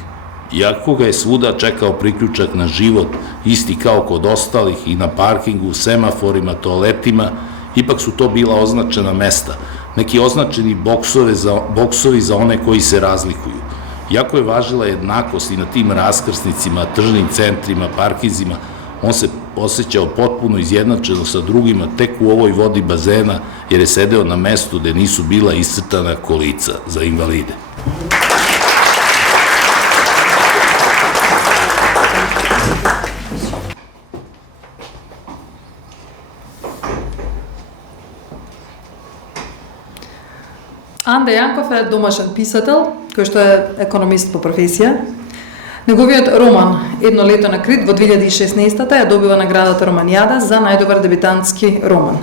Iako ga je svuda čekao priključak na život, isti kao kod ostalih i na parkingu, semaforima, toaletima, ipak su to bila označena mesta, neki označeni boksovi za one koji se razlikuju. Iako je važila jednakost i na tim raskrsnicima, tržnim centrima, parkizima, on se osjećao potpuno izjednačeno sa drugima tek u ovoj vodi bazena, jer je sedeo na mestu gde nisu bila iscrtana kolica za invalide. Анде Јанков е домашен писател, кој што е економист по професија. Неговиот роман Едно лето на Крит во 2016-та ја добива наградата Романијада за најдобар дебютантски роман.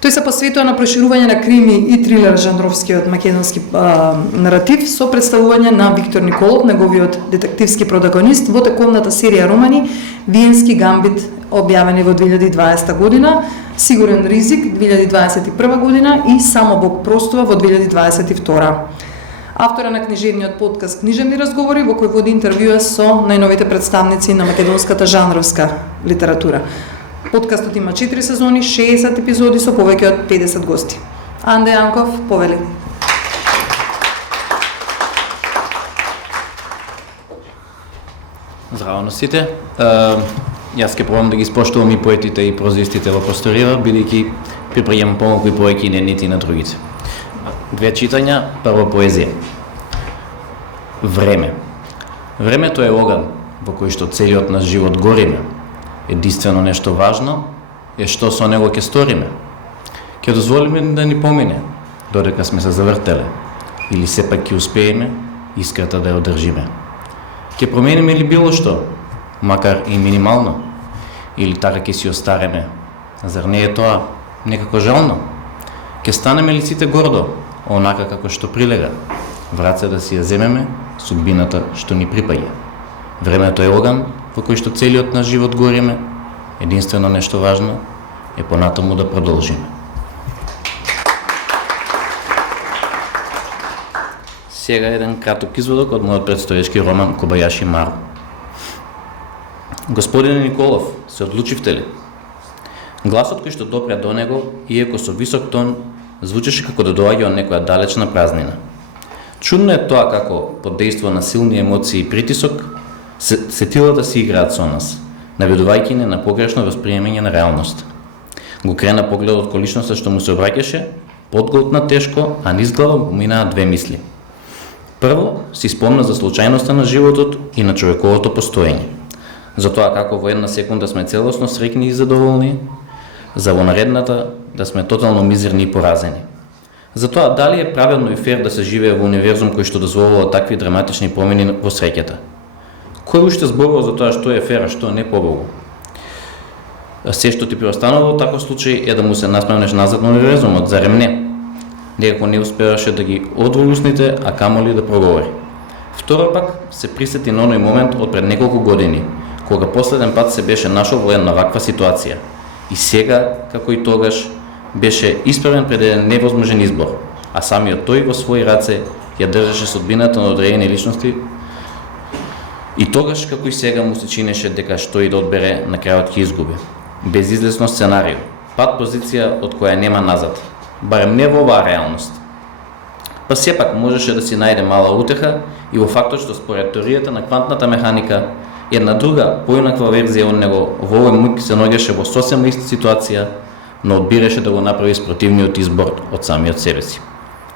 Тој се посветува на проширување на крими и трилер жанровскиот македонски наратив со представување на Виктор Николов, неговиот детективски протагонист во тековната серија романи Виенски гамбит, објавени во 2020 година, Сигурен ризик 2021 година и Само Бог простува во 2022. Автора на книжевниот подкаст Книжевни разговори, во кој води интервјуа со најновите представници на македонската жанровска литература. Подкастот има 4 сезони, 60 епизоди со повеќе од 50 гости. Анде Јанков, повели. Здраво на сите. Јас ќе пробам да ги споштувам и поетите и прозистите во просторија, бидејќи припрејам помалку и повеќе и нетните и на другите. Две читања, прво поезија. Време. Времето е оган во кој што целиот наш живот гориме. Единствено нешто важно е што со него ќе сториме. Ќе дозволиме да ни помине, додека сме се завртеле, или сепак ќе успееме искрата да ја одржиме. Ќе промениме ли било што, макар и минимално, или така ќе си остареме? Зар не е тоа некако жално? Ќе станеме ли сите гордо, онака како што прилега, в раце да си ја земеме судбината што ни припаѓа? Времето е оган во кој што целиот наш живот гориме, единствено нешто важно е понатаму да продолжиме. Сега еден краток изводок од мојот предстоечки роман Кобајаши Маро. Господине Николов, се одлучивте ли? Гласот кој што допря до него, иако со висок тон, звучеше како да доаѓа од некоја далечна празнина. Чудно е тоа како, под дејство на силни емоции и притисок, сетилата си играат со нас, наведувајќи не на погрешно восприемање на реалност. Го крена погледот кон личноста што му се обраќаше, подголтна тешко, а низ глава му минаа две мисли. Прво, си спомна за случајноста на животот и на човековото постоење. За тоа како во една секунда сме целосно среќни и задоволни, за во наредната да сме тотално мизерни и поразени. За тоа дали е правилно и фер да се живее во универзум кој што дозволува такви драматични промени во среќата? Кој уште зборува за тоа што е фер, а што не побогу? Се што ти преостанува во таков случај е да му се насмевнеш назад на универзумот, зарем не? Некако не успеваше да ги одвои устните, а камоли да проговори. Второ пак се присети на оној момент од пред неколку години, кога последен пат се беше нашол во една ваква ситуација. И сега, како и тогаш, беше исправен пред еден невозможен избор, а самиот тој во своји раце ја држеше судбината на одредени личности. И тогаш, како и сега, му се чинеше дека што и да одбере, на крајот ќе изгуби. Безизлесно сценарио, пат позиција од која нема назад, барем не во оваа реалност. Па сепак можеше да си најде мала утеха и во фактот што според теоријата на квантната механика, една друга, поинаква верзија од него во овој миг се наоѓаше во сосема иста ситуација, но одбираше да го направи спротивниот избор од самиот себе си.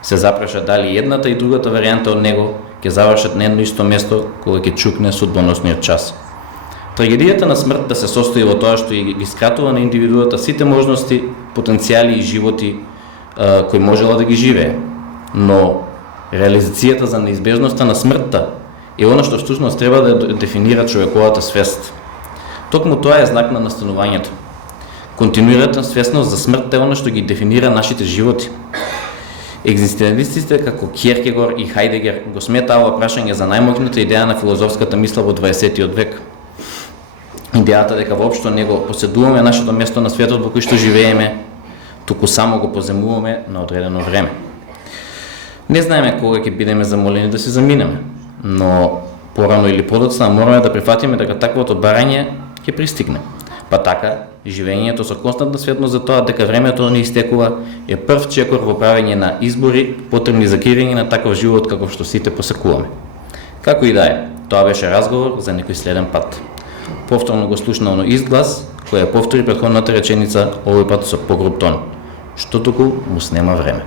Се запраша дали едната и другата варијанта од него ќе завршат на едно исто место кога ќе чукне судбоносниот час. Трагедијата на смртта се состои во тоа што ги скратува на индивидуата сите можности, потенцијали и животи кои можела да ги живее. Но реализацијата за неизбежноста на смртта е она што всушност треба да дефинира човековата свест. Токму тоа е знак на настанувањето. Континуирана свесност за смртта е она што ги дефинира нашите животи. Екзистенциалистите како Кierkegaard и Хайдегер го сметаа ова прашање за најмоќната идеја на филозофската мисла во 20. век. Идејата дека воопшто не го поседуваме нашето место на светот во кој што живееме, туку само го поземуваме на одредено време. Не знаеме кога ќе бидеме замолени да се заминеме, но порано или подоцна мораме да прифатиме дека таквото барање ќе пристигне. Па така, живењето со константна светност за тоа дека времето не истекува е прв чекор во правење на избори потребни за креирање на таков живот како што сите посакуваме. Како и да е, тоа беше разговор за некој следен пат. Повторно го слушна оно изглас, која повтори претходната реченица, овој пат со погруб тон. Што туку му снема време.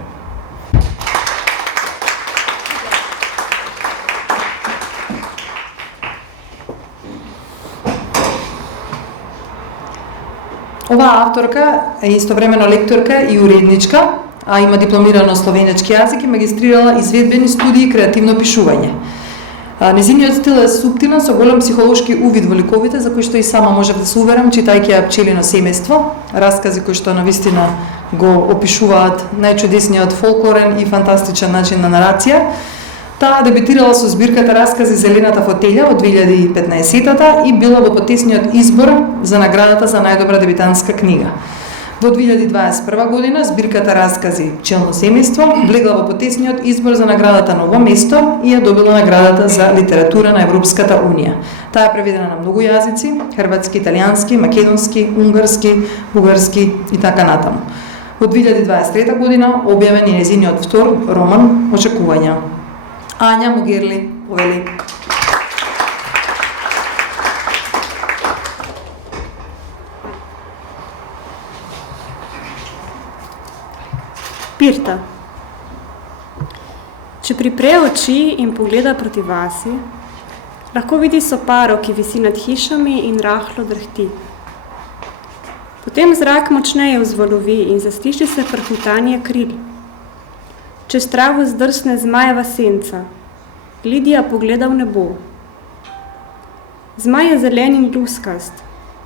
Оваа авторка е истовремено лекторка и уредничка, а има дипломирано словенечки јазик и магистрирала изведбени студии креативно пишување. Незиниот стил е суптилен со голем психолошки увид во ликовите, за кои што и сама можев да се уверам, читајќи ја Пчелино семејство, раскази кои што навистина го опишуваат најчудесниот фолклорен и фантастичен начин на нарација. Таа дебютирала со збирката раскази Зелената фотелја од 2015-та и била во потесниот избор за наградата за најдобра дебютантска книга. Во 2021 година збирката раскази Пчелно семејство влегла во потесниот избор за наградата Ново место и ја добила наградата за литература на Европската унија. Таа е преведена на многу јазици: хрватски, италијански, македонски, унгарски, бугарски и така натаму. Во 2023 година објавен е незиниот втор роман Очекувања. Ања Могерли повели. Пирта. Če pripre oči in pogleda proti vasi, lahko vidi soparo, ki visi nad hišami in rahlo drhti. Potem zrak močneje vzvalovi in zasliši se prhutanje kril. Čez travo zdrsne zmajeva senca. Lidija pogleda v nebo. Zmaj je zelen in luskast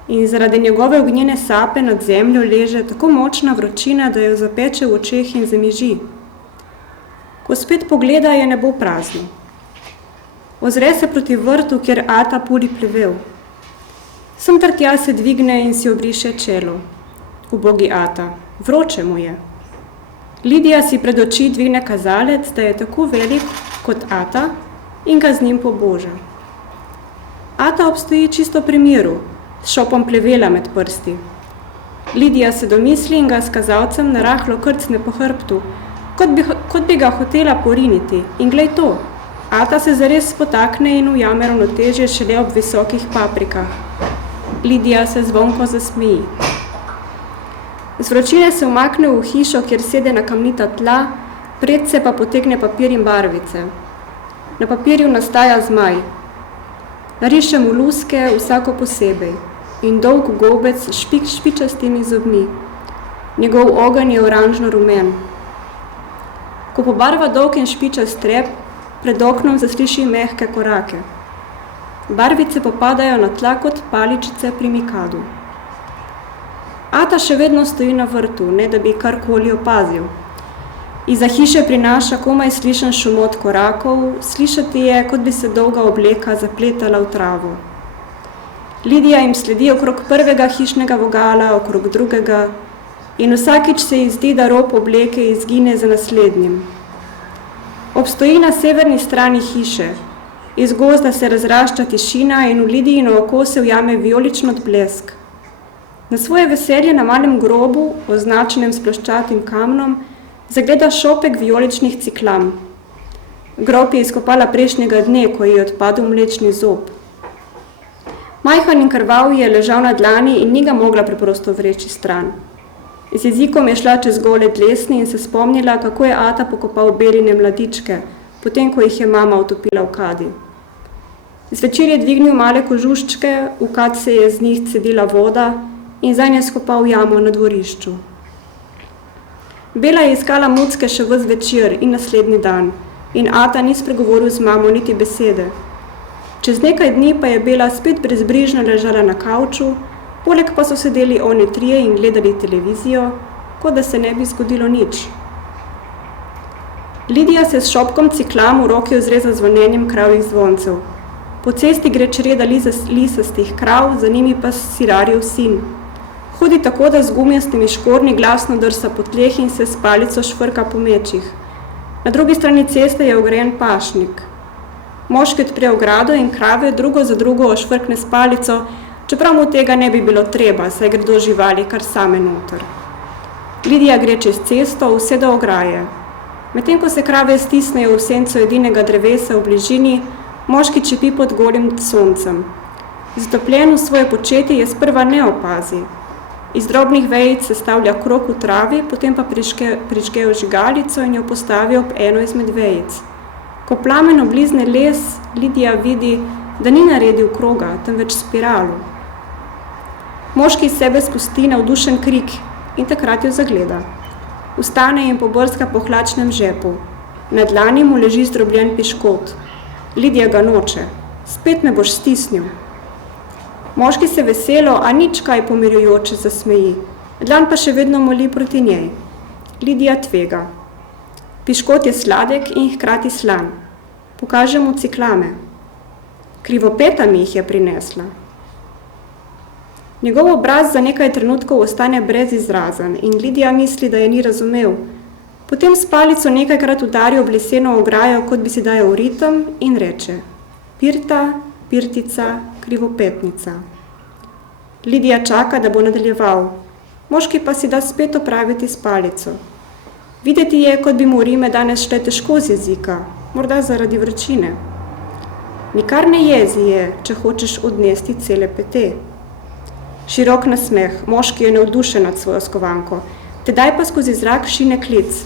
in zaradi njegove ognjene sape nad zemljo leže tako močna vročina, da jo zapeče v očeh in zamiži. Ko spet pogleda, je nebo prazno. Ozre se proti vrtu, kjer Ata puli plevel. Sem ter tja se dvigne in si obriše čelo. Ubogi Ata, vroče mu je. Lidija si pred oči dvigne kazalec, da je tako velik kot Ata in ga z njim poboža. Ata obstoji čisto pri miru, s šopom plevela med prsti. Lidija se domisli in ga s kazalcem narahlo krcne po hrbtu, kot bi ga hotela poriniti. In glej to, Ata se zares spotakne in ujame ravnotežje šele ob visokih paprikah. Lidija se zvonko zasmeji. Z vročine se umakne v hišo, kjer sede na kamnita tla, predse pa potegne papir in barvice. Na papirju nastaja zmaj. Nariše mu luske, vsako posebej, in dolg gobec s špičastimi zobmi. Njegov ogenj je oranžno-rumen. Ko pobarva dolg in špičast trep, pred oknom zasliši mehke korake. Barvice popadajo na tla kot paličice pri mikadu. Ata še vedno stoji na vrtu, ne da bi karkoli opazil. Iza hiše prinaša komaj slišen šumot korakov, slišati je, kot bi se dolga obleka zapletala v travo. Lidija jim sledi okrog prvega hišnega vogala, okrog drugega in vsakič se ji zdi, da rob obleke izgine za naslednjim. Obstoji na severni strani hiše. Iz gozda se razrašča tišina in v Lidijino oko se ujame vijoličen odblesk. Na svoje veselje na malem grobu, označenem s ploščatim kamnom, zagleda šopek vijoličnih ciklam. Grob je izkopala prejšnjega dne, ko ji je odpadel mlečni zob. Majhan in krvav je ležal na dlani in ni ga mogla preprosto vreči stran. Z jezikom je šla čez gole dlesni in se spomnila, kako je Ata pokopal beline mladičke, potem ko jih je mama utopila v kadi. Zvečer je dvignil male kožuščke, v kad se je z njih cedila voda in zanje skopal jamo na dvorišču. Bela je iskala mucke še ves večer in naslednji dan in Ata ni spregovoril z mamo niti besede. Čez nekaj dni pa je Bela spet brezbrižno ležala na kavču, poleg pa so sedeli oni trije in gledali televizijo, kot da se ne bi zgodilo nič. Lidija se s šopkom ciklam v roki ozreza zvonjenjem kravjih zvoncev. Po cesti gre čreda lisastih krav, za njimi pa sirarjev sin. Hodi tako, da z gumijastimi škornji glasno drsa po tleh in se s palico švrka po mečih. Na drugi strani ceste je ograjen pašnik. Moški odpre ogrado in krave drugo za drugo ošvrkne s palico, čeprav mu tega ne bi bilo treba, saj gredo živali kar same noter. Lidija gre čez cesto, vse do ograje. Medtem ko se krave stisnejo v senco edinega drevesa v bližini, moški čepi pod golim soncem. Zatopljen v svoje početje je sprva ne opazi. Iz drobnih vejic sestavlja krog v travi, potem pa prižgejo žigalico in jo postavijo ob eno izmed vejic. Ko plamen oblizne les, Lidija vidi, da ni naredil kroga, temveč spiralo. Moški iz sebe spusti navdušen krik in takrat jo zagleda. Vstane in pobrska po hlačnem žepu. Na dlani mu leži zdrobljen piškot. Lidija ga noče. Spet me boš stisnil. Moški se veselo, a nič kaj pomirjujoče zasmeji. Dlan pa še vedno moli proti njej. Lidija tvega. Piškot je sladek in hkrati slan. Pokaže mu ciklame. Krivopeta mi jih je prinesla. Njegov obraz za nekaj trenutkov ostane brezizrazen in Lidija misli, da je ni razumel. Potem s palico nekajkrat udari ob leseno ograjo, kot bi si dajal ritem in reče: Pirta, pirtica, krivopetnica. Lidija čaka, da bo nadaljeval. Moški pa si da spet opraviti s palico. Videti je, kot bi mu rime danes šle težko z jezika, morda zaradi vročine. Nikar ne jezi je, če hočeš odnesti cele pete. Širok nasmeh, moški je navdušen nad svojo skovanko, tedaj pa skozi zrak šine klic.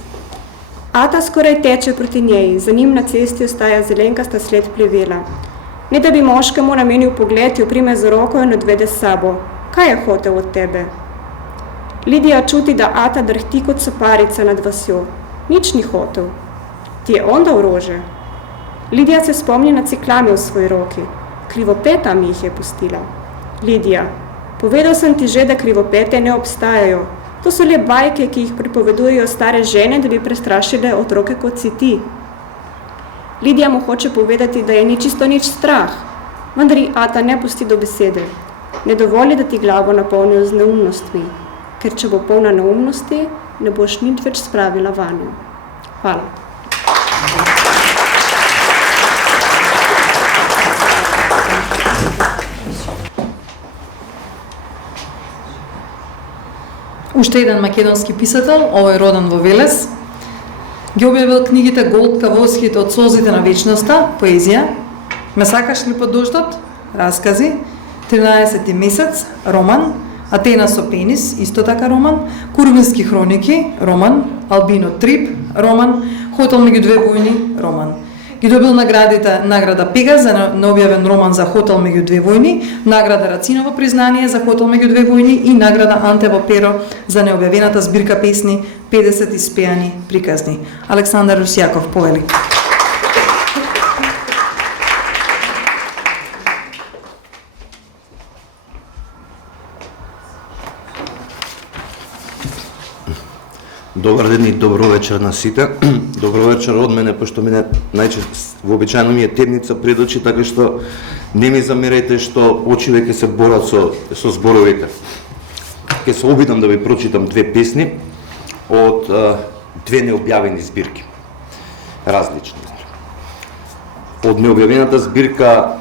Ata skoraj teče proti njej, za njim na cesti ostaja zelenkasta sled plevela. Ne da bi moškemu namenil pogled, jo prime za roko in odvede s sabo. Kaj je hotel od tebe? Lidija čuti, da Ata drhti kot soparica nad vasjo. Nič ni hotel. Ti je on dal rože? Lidija se spomni na ciklame v svoji roki. Krivopeta mi jih je pustila. Lidija: Povedal sem ti že, da krivopete ne obstajajo. To so le bajke, ki jih pripovedujejo stare žene, da bi prestrašile otroke kot si ti. Lidija mu hoče povedati, da je ni čisto nič strah, vendar ji Ata ne pusti do besede. Ne dovoli, da ti glavo napolnijo z neumnostmi, ker če bo polna neumnosti, ne boš nič več spravila vanjo. Hvala. Уште еден македонски писател, овој роден во Велес, ги објавил книгите Голтка восхите од солзите на вечноста, поезија, Ме сакаш ли под дождот, раскази, 13 месец, роман, Атена со пенис, исто така роман, Курвински хроники, роман, Албино Трип, роман, Хотел меѓу две војни, роман. Ги добил награда Пегас за необјавен роман за Хотел меѓу две војни, награда Рациново признание за Хотел меѓу две војни и награда Антево перо за необјавената збирка песни 50 испеани приказни. Александар Русјаков повели. Добар ден и добро вечер на сите. Добро вечер од мене, пошто мене вообичаено ми е темница пред очи, така што не ми замерете што очите ќе се борат со зборовите. Ќе се обидам да ви прочитам две песни од две необјавени збирки. Различни. Од необјавената збирка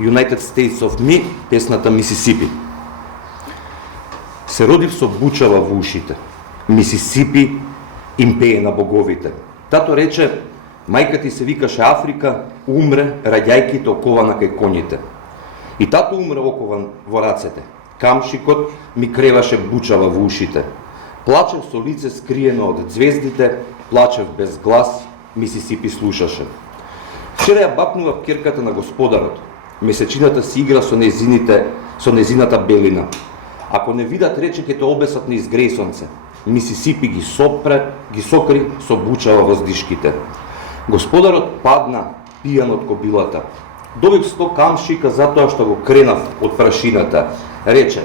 United States of Me, песната Мисисипи. Се родив со бучава во ушите. Мисисипи им пее на боговите. Тато рече, мајка ти се викаше Африка, умре, раѓајки те окована кај коњите. И тато умре окован во рацете. Камшикот ми креваше бучава во ушите. Плачев со лице скриено од звездите, плачев без глас, Мисисипи слушаше. Вчера ја бапнува ќерката на господарот. Месечината си игра со незината белина. Ако не видат, рече ќе те обесат низ Грейсонце. Мисисипи ги сокри со бучава во здишките. Господарот падна пијан од кобилата. Добив 100 камшика затоа што го кренав од прашината. Рече,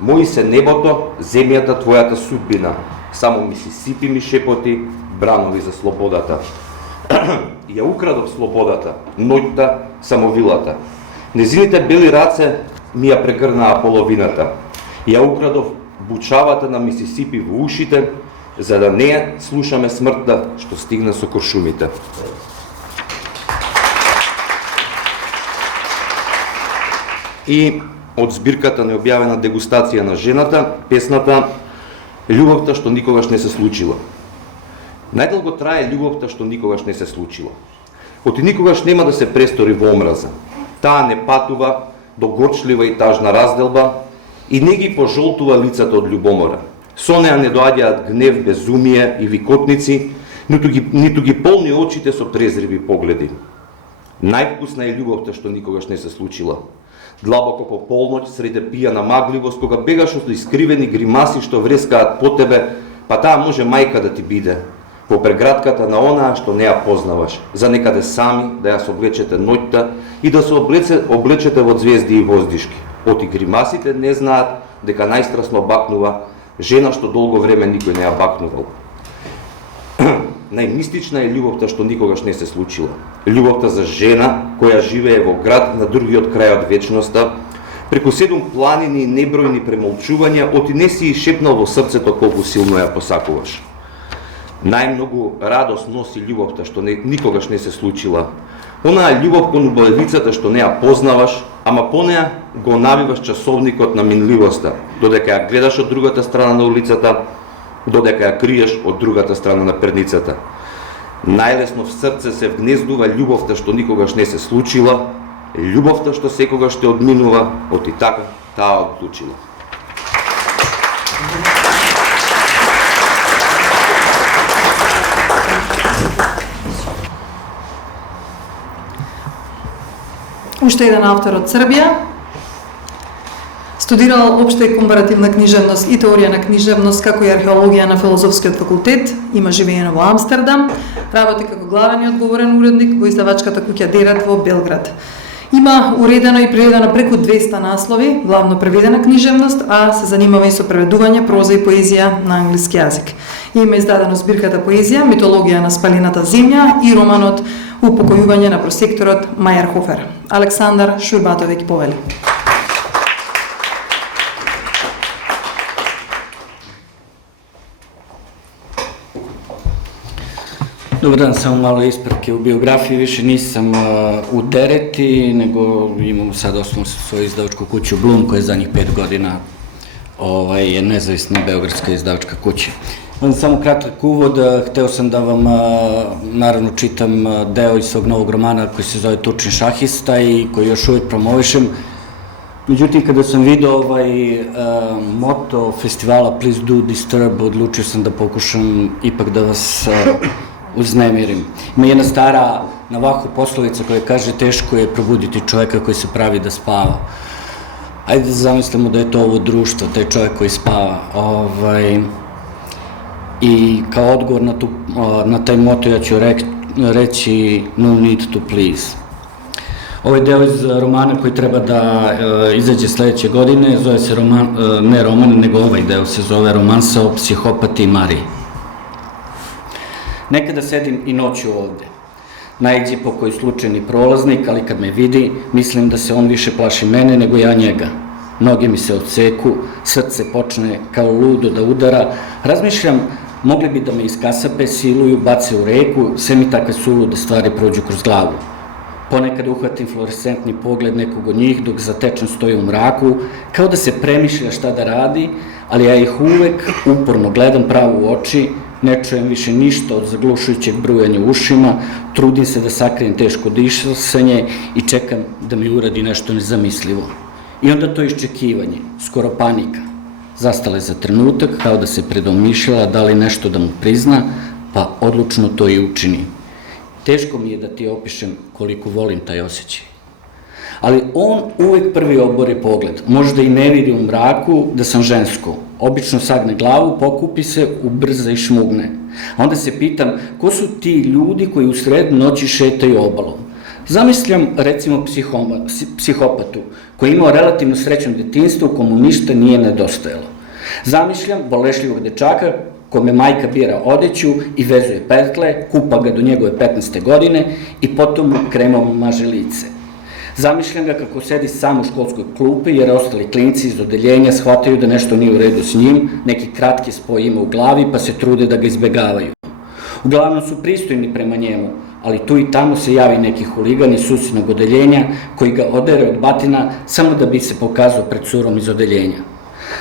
мои се небото, земјата твојата судбина. Само Мисисипи ми шепоти, бранови за слободата. Ја украдов слободата, ноќта, самовилата. Незините бели раце ми ја прегрнаа половината. Ја украдов бучавата на Мисисипи во ушите, за да не ја слушаме смртта што стигна со куршумите. И од збирката необјавена дегустација на жената, песната "Љубовта што никогаш не се случила". Најдолго трае љубовта што никогаш не се случила. Оти никогаш нема да се престори во омраза. Таа не патува до горчлива и тажна разделба и не ги пожолтува лицата од љубомора. Со неа не доаѓаат гнев, безумие и викотници, ниту ги полни очите со презриви погледи. Највкусна е љубовта што никогаш не се случила. Длабоко по полноќ, среде пијана магливост, кога бегаш од искривени гримаси што врескаат по тебе, па таа може мајка да ти биде. По прегратката на онаа што не ја познаваш, за некаде сами да ја соблечете ноќта и да се облечете во звезди и воздишки. Оти гримасите не знаат дека најстрасно бакнува жена што долго време никој не ја бакнувал. Најмистична е љубовта што никогаш не се случила. Љубовта за жена која живее во град на другиот крај од вечноста, преку 7 планини и небројни премолчувања, оти не си шепнал во срцето колку силно ја посакуваш. Најмногу радост носи љубовта што никогаш не се случила. Онаа љубов кон убавицата што не ја познаваш, ама по неа го навиваш часовникот на минливоста, додека ја гледаш од другата страна на улицата, додека ја криеш од другата страна на перницата. Најлесно в срце се вгнездува љубовта што никогаш не се случила, љубовта што секогаш те одминува, оти така таа одлучила. Уште еден автор од Србија. Студирал општа и компаративна книжевност и теорија на книжевност, како и археологија на Филозофскиот факултет, има живеено во Амстердам, работи како главен и одговорен уредник во издавачката куќа Дерат во Белград. Има уредено и преведено преку 200 наслови, главно преведена книжевност, а се занимава и со преведување, проза и поезија на англиски јазик. Има издадено збирката поезија, митологија на спалената земја и романот Упокојување на просекторот Мајерхофер. Александар Шурбатовиќ повели. Dobar dan, samo malo ispravke u biografiji, više nisam u Dereti, nego imam sad osnovno svoju izdavačku kuću Blum, koja je zadnjih 5 godina je nezavisna beogradska izdavačka kuća. Samo kratak uvod, hteo sam da vam naravno čitam deo iz svog novog romana koji se zove Turčin šahista i koji još uvijek promovišem. Međutim, kada sam video moto festivala Please Do Disturb, odlučio sam da pokušam ipak da vas uznemirim. Ima jedna stara Navaho poslovica koja kaže teško je probuditi čovjeka koji se pravi da spava. Ajde da zamislimo da je to ovo društvo, taj čovjek koji spava. I kao odgovor na taj moto ja ću reći no need to please. Ovaj deo iz romana koji treba da izađe sledeće godine zove se ne roman, nego ovaj deo se zove Romansa o psihopati Mariji. Nekada sedim i noću ovde. Naiđe po koji slučajni prolaznik, ali kad me vidi, mislim da se on više plaši mene nego ja njega. Noge mi se odseku, srce počne kao ludo da udara. Razmišljam, mogli bi da me iskasape, siluju, bace u reku, sve mi takve sulude stvari prođu kroz glavu. Ponekad uhvatim fluorescentni pogled nekog od njih dok zatečen stoji u mraku, kao da se premišlja šta da radi, ali ja ih uvek uporno gledam pravo u oči, ne čujem više ništa od zaglušujućeg brujanja u ušima, trudim se da sakrijem teško disanje i čekam da mi uradi nešto nezamislivo. I onda to iščekivanje, skoro panika. Zastala je za trenutak, kao da se predomišljala da li nešto da mu prizna, pa odlučno to i učini. Teško mi je da ti opišem koliko volim taj osjećaj. Ali on uvek prvi obori pogled, možda i ne vidi u mraku da sam žensko. Obično sagne glavu, pokupi se, ubrza i šmugne. A onda se pitam, ko su ti ljudi koji u sred noći šetaju obalom? Zamišljam, recimo, psihopatu, koji je imao relativno srećno detinjstvo u komu ništa nije nedostajalo. Zamišljam bolešljivog dečaka kome majka bira odeću i vezuje petle, kupa ga do njegove 15. godine i potom mu kremom maže lice. Zamišljam ga kako sedi sam u školskoj klupi jer ostali klinci iz odeljenja shvataju da nešto nije u redu s njim, neki kratki spoj ima u glavi pa se trude da ga izbegavaju. Uglavnom su pristojni prema njemu, ali tu i tamo se javi neki huligan iz susjednog odeljenja koji ga odere od batina samo da bi se pokazao pred curom iz odeljenja.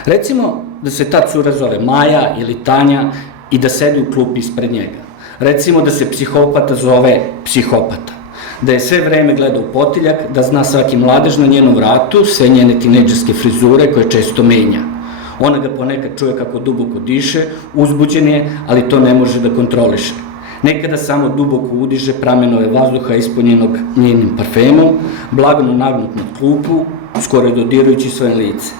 Recimo da se ta cura zove Maja ili Tanja i da sedi u klupi ispred njega. Recimo da se psihopata zove psihopata. Da je sve vreme gleda u potiljak, da zna svaki mladež na njenom vratu, sve njene tinejdžerske frizure koje često menja. Ona ga ponekad čuje kako duboko diše, uzbuđen je, ali to ne može da kontroliše. Nekada samo duboko udiže pramenove vazduha ispunjenog njenim parfemom, blagano nagnut nad klupu, skoro dodirujući svoje lice.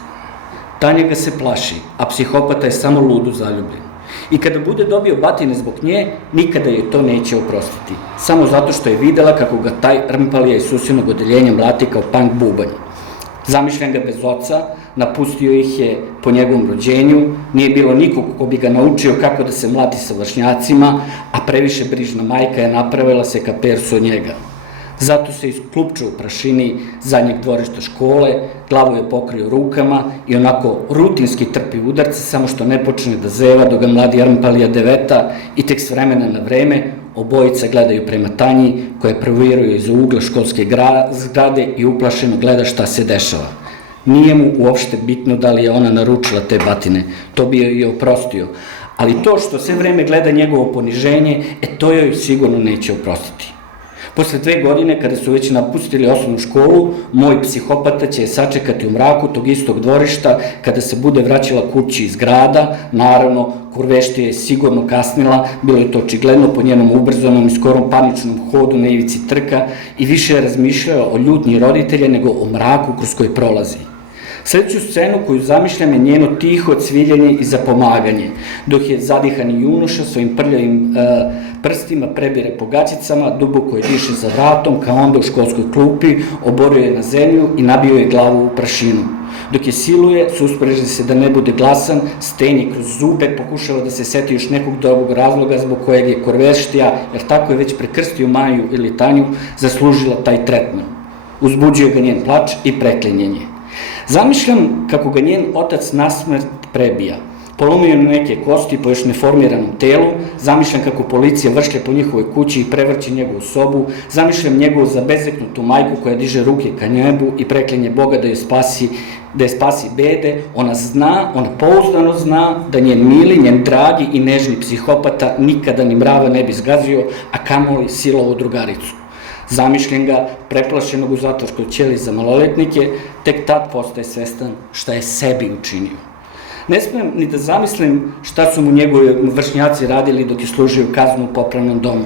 Tanja ga se plaši, a psihopata je samo ludo zaljubljen. I kada bude dobio batine zbog nje, nikada joj to neće oprostiti. Samo zato što je videla kako ga taj rmpalija iz susjednog odeljenja mlati kao punk bubanj. Zamišljam ga bez oca, napustio ih je po njegovom rođenju, nije bilo nikog ko bi ga naučio kako da se mlati sa vršnjacima, a previše brižna majka je napravila se ka persu od njega. Zato se isklupčao u prašini zadnjeg dvorišta škole, glavu je pokrio rukama i onako rutinski trpi udarce, samo što ne počne da zeva dok ga mladi Armpalija deveta i tek s vremena na vreme obojica gledaju prema Tanji koja proviruje iza ugla školske zgrade i uplašeno gleda šta se dešava. Nije mu uopšte bitno da li je ona naručila te batine, to bi joj i oprostio, ali to što sve vreme gleda njegovo poniženje, to joj sigurno neće oprostiti. Posle 2 godine, kada su već napustili osnovnu školu, moj psihopata će je sačekati u mraku tog istog dvorišta kada se bude vraćala kući iz grada. Naravno, kurveštija je sigurno kasnila, bilo je to očigledno po njenom ubrzanom i skorom paničnom hodu na ivici trka i više je razmišljao o ljutnji roditelja nego o mraku kroz koji prolazi. Sljedeću scenu koju zamišljam je njeno tiho cviljenje i zapomaganje, dok je zadihani junoša svojim prljavim prstima prebire po gaćicama, duboko je diše za vratom, kao onda u školskoj klupi, oborio je na zemlju i nabio je glavu u prašinu. Dok je siluje, suspreže se da ne bude glasan, stenje kroz zube, pokušava da se seti još nekog drugog razloga zbog kojeg je kurveštija, jer tako je već prekrstio Maju ili Tanju, zaslužila taj tretman. Uzbuđuje ga njen plač i preklinjenje. Zamišljam kako ga njen otac nasmrt prebija. Polomio neke kosti po još neformiranom telu, zamišljam kako policija vršlja po njihovoj kući i prevrće njegovu sobu, zamišljam njegovu zabezeknutu majku koja diže ruke ka nebu i preklinje Boga da je spasi bede. Ona pouzdano zna da njen mili, njen dragi i nežni psihopata nikada ni mrava ne bi zgazio, a kamoli silovu drugaricu. Zamišljam ga preplašenog u zatvorskoj ćeliji za maloletnike, tek tad postaje svestan šta je sebi učinio. Ne smijem ni da zamislim šta su mu njegovi vršnjaci radili dok je služio kaznu u popravnom domu.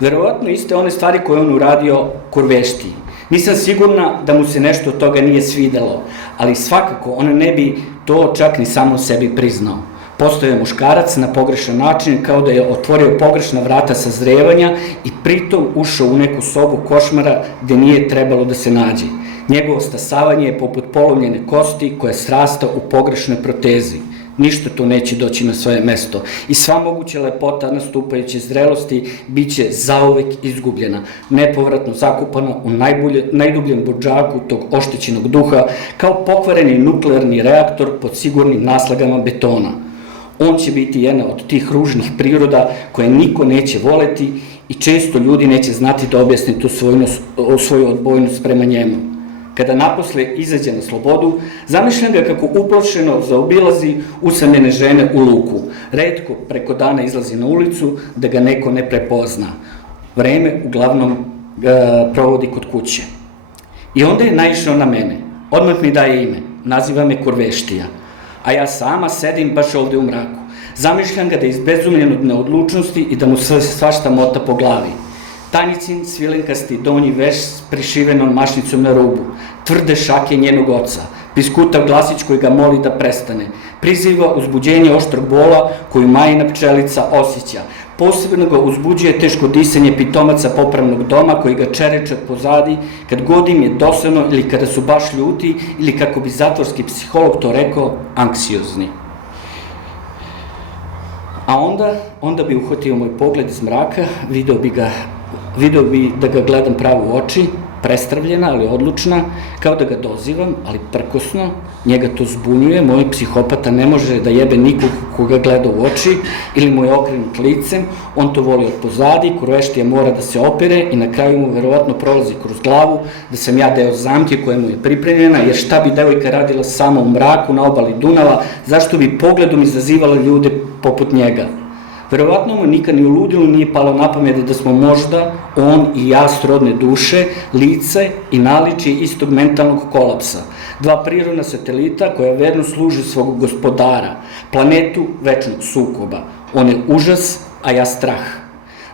Verovatno iste one stvari koje on uradio kurveštiji. Nisam sigurna da mu se nešto od toga nije svidelo, ali svakako on ne bi to čak ni samo sebi priznao. Postojao je muškarac na pogrešan način, kao da je otvorio pogrešna vrata sazrevanja i pritom ušao u neku sobu košmara gde nije trebalo da se nađe. Njegovo stasavanje je poput polomljene kosti koja srasta u pogrešnoj protezi. Ništa tu neće doći na svoje mesto i sva moguća lepota nastupajuće zrelosti bit će zauvek izgubljena, nepovratno zakupana u najdubljem budžaku tog oštećenog duha, kao pokvareni nuklearni reaktor pod sigurnim naslagama betona. On će biti jedna od tih ružnih priroda koje niko neće voleti i često ljudi neće znati da objasni tu svoju odbojnost prema njemu. Kada naposle izađe na slobodu, zamišljam ga kako uplašeno zaobilazi usamljene žene u luku. Retko preko dana izlazi na ulicu da ga neko ne prepozna. Vreme uglavnom provodi kod kuće. I onda je naišao na mene. Odmah mi daje ime. Naziva me Kurveštija. A ja sama sedim baš ovde u mraku. Zamišljam ga da je izbezumljen od neodlučnosti i da mu se svašta mota po glavi. Tanjicin svilenkasti donji veš s prišivenom mašnicom na rubu, tvrde šake njenog oca, piskutav glasić koji ga moli da prestane, priziva uzbuđenje oštrog bola koju Majina pčelica osjeća. Posebno ga uzbuđuje teško disanje pitomaca popravnog doma koji ga čereče pozadi kad god im je dosadno ili kada su baš ljuti ili kako bi zatvorski psiholog to rekao, anksiozni. A onda bi uhvatio moj pogled iz mraka, video bi da ga gledam pravo u oči, prestravljena, ali odlučna, kao da ga dozivam, ali prkosno, njega to zbunjuje, moj psihopata ne može da jebe nikog koga gleda u oči ili mu je okrenut licem, on to voli od pozadi, kurveštija mora da se opere i na kraju mu verovatno prolazi kroz glavu da sam ja deo zamke koja mu je pripremljena, jer šta bi devojka radila sama u mraku na obali Dunava, zašto bi pogledom izazivala ljude poput njega? Verovatno mu nikad ni u ludilu nije palo na pamet da smo možda, on i ja srodne duše, lice i naličje istog mentalnog kolapsa. Dva prirodna satelita koja verno služe svog gospodara, planetu večnog sukoba. On je užas, a ja strah.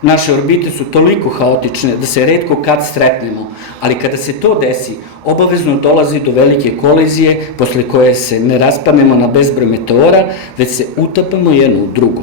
Naše orbite su toliko haotične da se retko kad sretnemo, ali kada se to desi, obavezno dolazi do velike kolizije posle koje se ne raspadnemo na bezbroj meteora, već se utapamo jedno u drugo.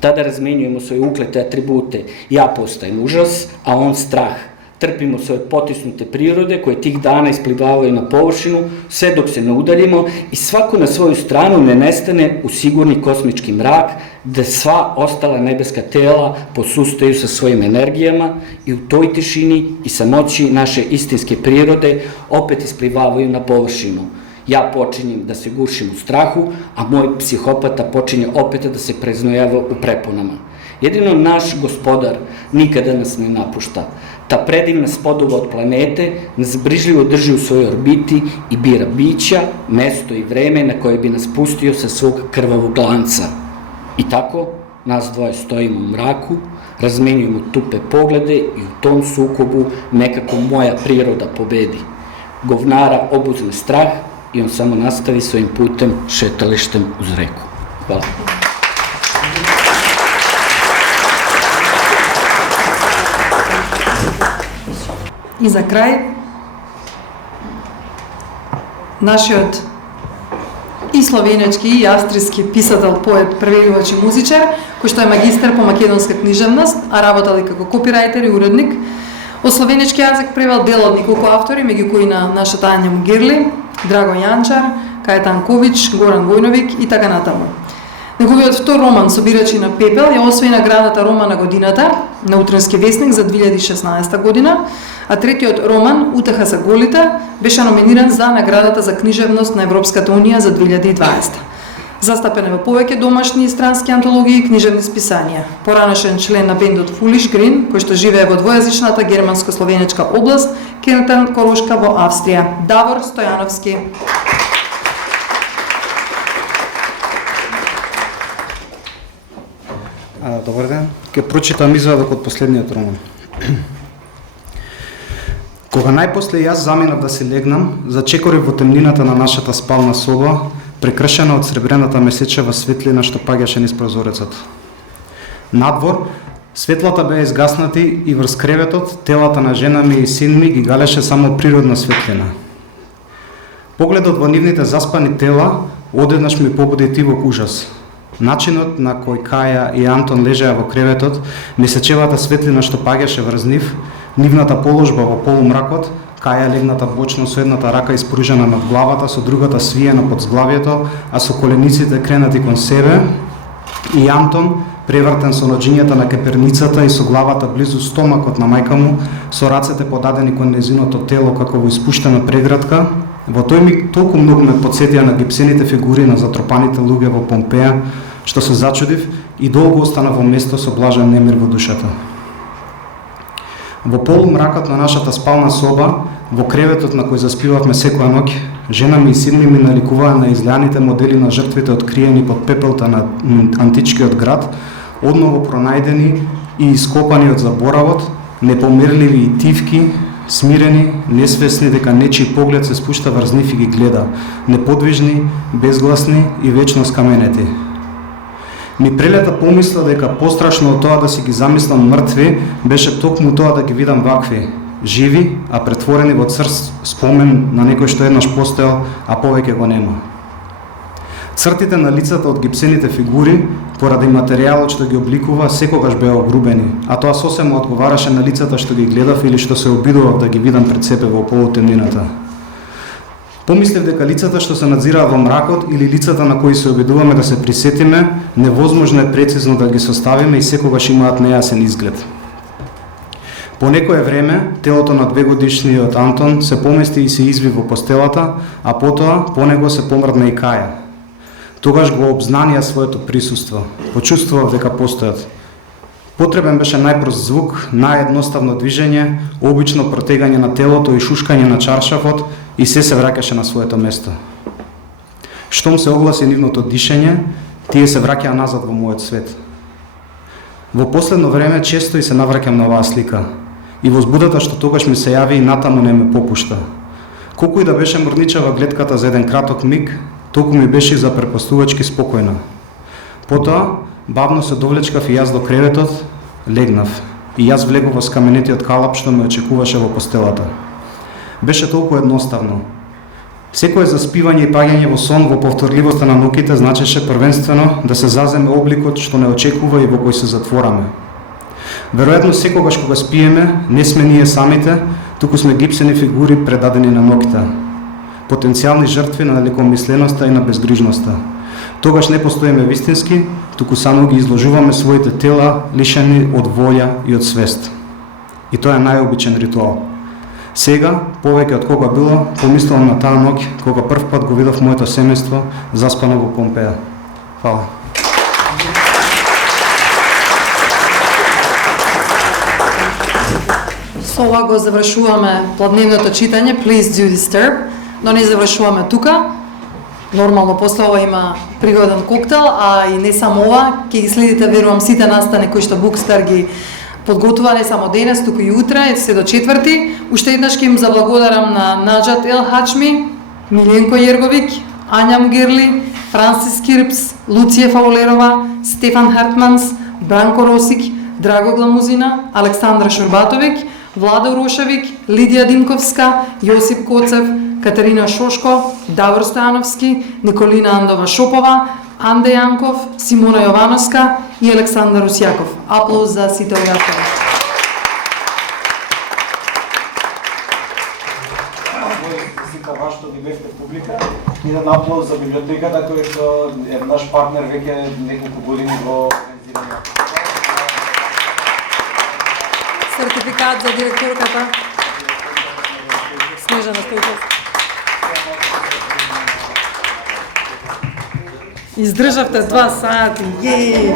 Tada razmenjujemo svoje uklete atribute. Ja postajem užas, a on strah. Trpimo svoje potisnute prirode koje tih dana isplivavaju na površinu, sve dok se ne udaljimo i svako na svoju stranu ne nestane u sigurni kosmički mrak, gde sva ostala nebeska tela posustaju sa svojim energijama i u toj tišini i samoći naše istinske prirode opet isplivavaju na površinu. Ja počinjem da se gušim u strahu, a moj psihopata počinje opet da se preznojava u preponama. Jedino naš gospodar nikada nas ne napušta. Ta predivna spodova od planete nas brižljivo drži u svojoj orbiti i bira bića, mesto i vreme na koje bi nas pustio sa svog krvavog lanca. I tako, nas dvoje stojimo u mraku, razmenjujemo tupe poglede i u tom sukobu nekako moja priroda pobedi. Govnara obuzme strah i on samo nastavi svojim putem, šetalištem uz reku. Hvala. И за крај, нашиот и словенечки и австријски писател, поет, преведувач и музичар, кој што е магистар по македонска книжевност, а работел и како копирајтер и уредник. Од словенечки јазик превел дел од неколку автори, меѓу кои на нашата Ања Мугирли, Драго Јанчар, Кајетан Кович, Горан Војновик и така натаму. Неговиот втор роман Собирачи на пепел ја освои наградата Рома на годината на Утренски вестник за 2016 година, а третиот роман Утеха за голите беше номиниран за наградата за книжевност на Европската унија за 2020. Застапен е во повеќе домашни и странски антологии и книжевни списанија. Поранешен член на бендот Foolish Green, кој што живее во двојазичната германско-словенечка област, Кентен Колошка во Австрија. Давор Стојановски. Добар ден. Ќе прочитам извадок од последниот роман. Кога најпосле јас заминав да се легнам, зачекорив во темнината на нашата спална соба, прекршена од сребрената месечева светлина што паѓаше низ прозорецот. Надвор, светлата беа изгаснати и врз креветот, телата на жена ми и син ми ги галеше само природна светлина. Погледот во нивните заспани тела одеднаш ми побуди тивок ужас. Начинот на кој Каја и Антон лежеа во креветот, месечевата светлина што паѓаше врз нив, нивната положба во полумракот, Каја легната бочно со едната рака испружена над главата, со другата свиена под зглавието, а со колениците кренати кон себе, и Антон, превртен со ноџињата на кеперницата и со главата близу стомакот на мајка му, со рацете подадени кон незиното тело како во испуштена преградка, во тој миг толку многу ме потсетија на гипсените фигури на затропаните луѓе во Помпеја, што се зачудив и долго остана во место со блажен немир во душата. Во полумракот на нашата спална соба, во креветот на кој заспивавме секоја ноќ, жена ми и син ми наликуваа на излјаните модели на жртвите откриени под пепелта на античкиот град, одново пронајдени и ископани од заборавот, непомерливи и тивки, смирени, несвесни дека нечи поглед се спушта врз нив и ги гледа, неподвижни, безгласни и вечно скаменети. Ми прелета помисла дека пострашно од тоа да си ги замислам мртви, беше токму тоа да ги видам вакви, живи, а претворени во црст спомен на некој што еднаш постоел, а повеќе го нема. Цртите на лицата од гипсените фигури, поради материјалот што ги обликува, секогаш беа огрубени, а тоа сосема одговараше на лицата што ги гледав или што се обидував да ги видам пред себе во полутемнината. Помислив дека лицата што се надзираат во мракот или лицата на кои се обидуваме да се присетиме, невозможно е прецизно да ги составиме и секогаш имаат нејасен изглед. По некое време, телото на 2-годишниот Антон се помести и се изви во постелата, а потоа по него се помрдна и Каја. Тогаш го обзнанија своето присуство, почувствував дека постојат. Потребен беше најпрост звук, наједноставно движење, обично протегање на телото и шушкање на чаршафот и се враќаше на своето место. Штом се огласи нивното дишење, тие се враќаа назад во мојот свет. Во последно време често и се навраќам на оваа слика и возбудата што тогаш ми се јави и натаму не ме попушта. Колку и да беше мрничава гледката за еден краток миг, толку ми беше запрепастувачки спокојна. Потоа, бавно се довлечкав и јас до креветот, легнав и јас влегов во скаменетиот калап што ме очекуваше во постелата. Беше толку едноставно. Секое заспивање и паѓање во сон во повторливоста на ноќите значеше првенствено да се заземе обликот што не очекува и во кој се затвораме. Веројатно секогаш кога спиеме, не сме ние самите, туку сме гипсени фигури предадени на ноќта. Потенцијални жртви на лекомисленоста и на безгрижноста. Тогаш не постоиме вистински, туку само ги изложуваме своите тела лишени од волја и од свест. И тоа е најобичен ритуал. Сега, повеќе од кога било, помислувам на таа ноќ кога прв пат го видов моето семејство заспано во Помпеја. Фала. Со ова го завршуваме пладневното читање Please do disturb, но не завршуваме тука. Нормално после ова има пригоден коктел, а и не само ова, ќе ги следите, верувам, сите настани кои што Bookstart ги подготвува не само денес, туку и утре, се до четврти. Уште еднаш ќе им заблагодарам на Наджат Ел Хачми, Миленко Јерговик, Ања Мгерли, Франсис Кирпс, Луција Фаулерова, Стефан Хартманс, Бранко Росик, Драго Гламузина, Александра Шурбатовик, Влада Урошевик, Лидија Димковска, Јосип Коцев, Катерина Шошко, Давор Стојановски, Николина Андова Шопова, Анде Јанков, Симона Јовановска и Александар Русјаков. Аплауз за сите оратори. Сите вас што ви бевте публика, и еден аплауз за библиотеката кој што е наш партнер веќе неколку години во организирање. Сертификат за директорката Снежана Стојков. Издржавте 2 сати. Јеј!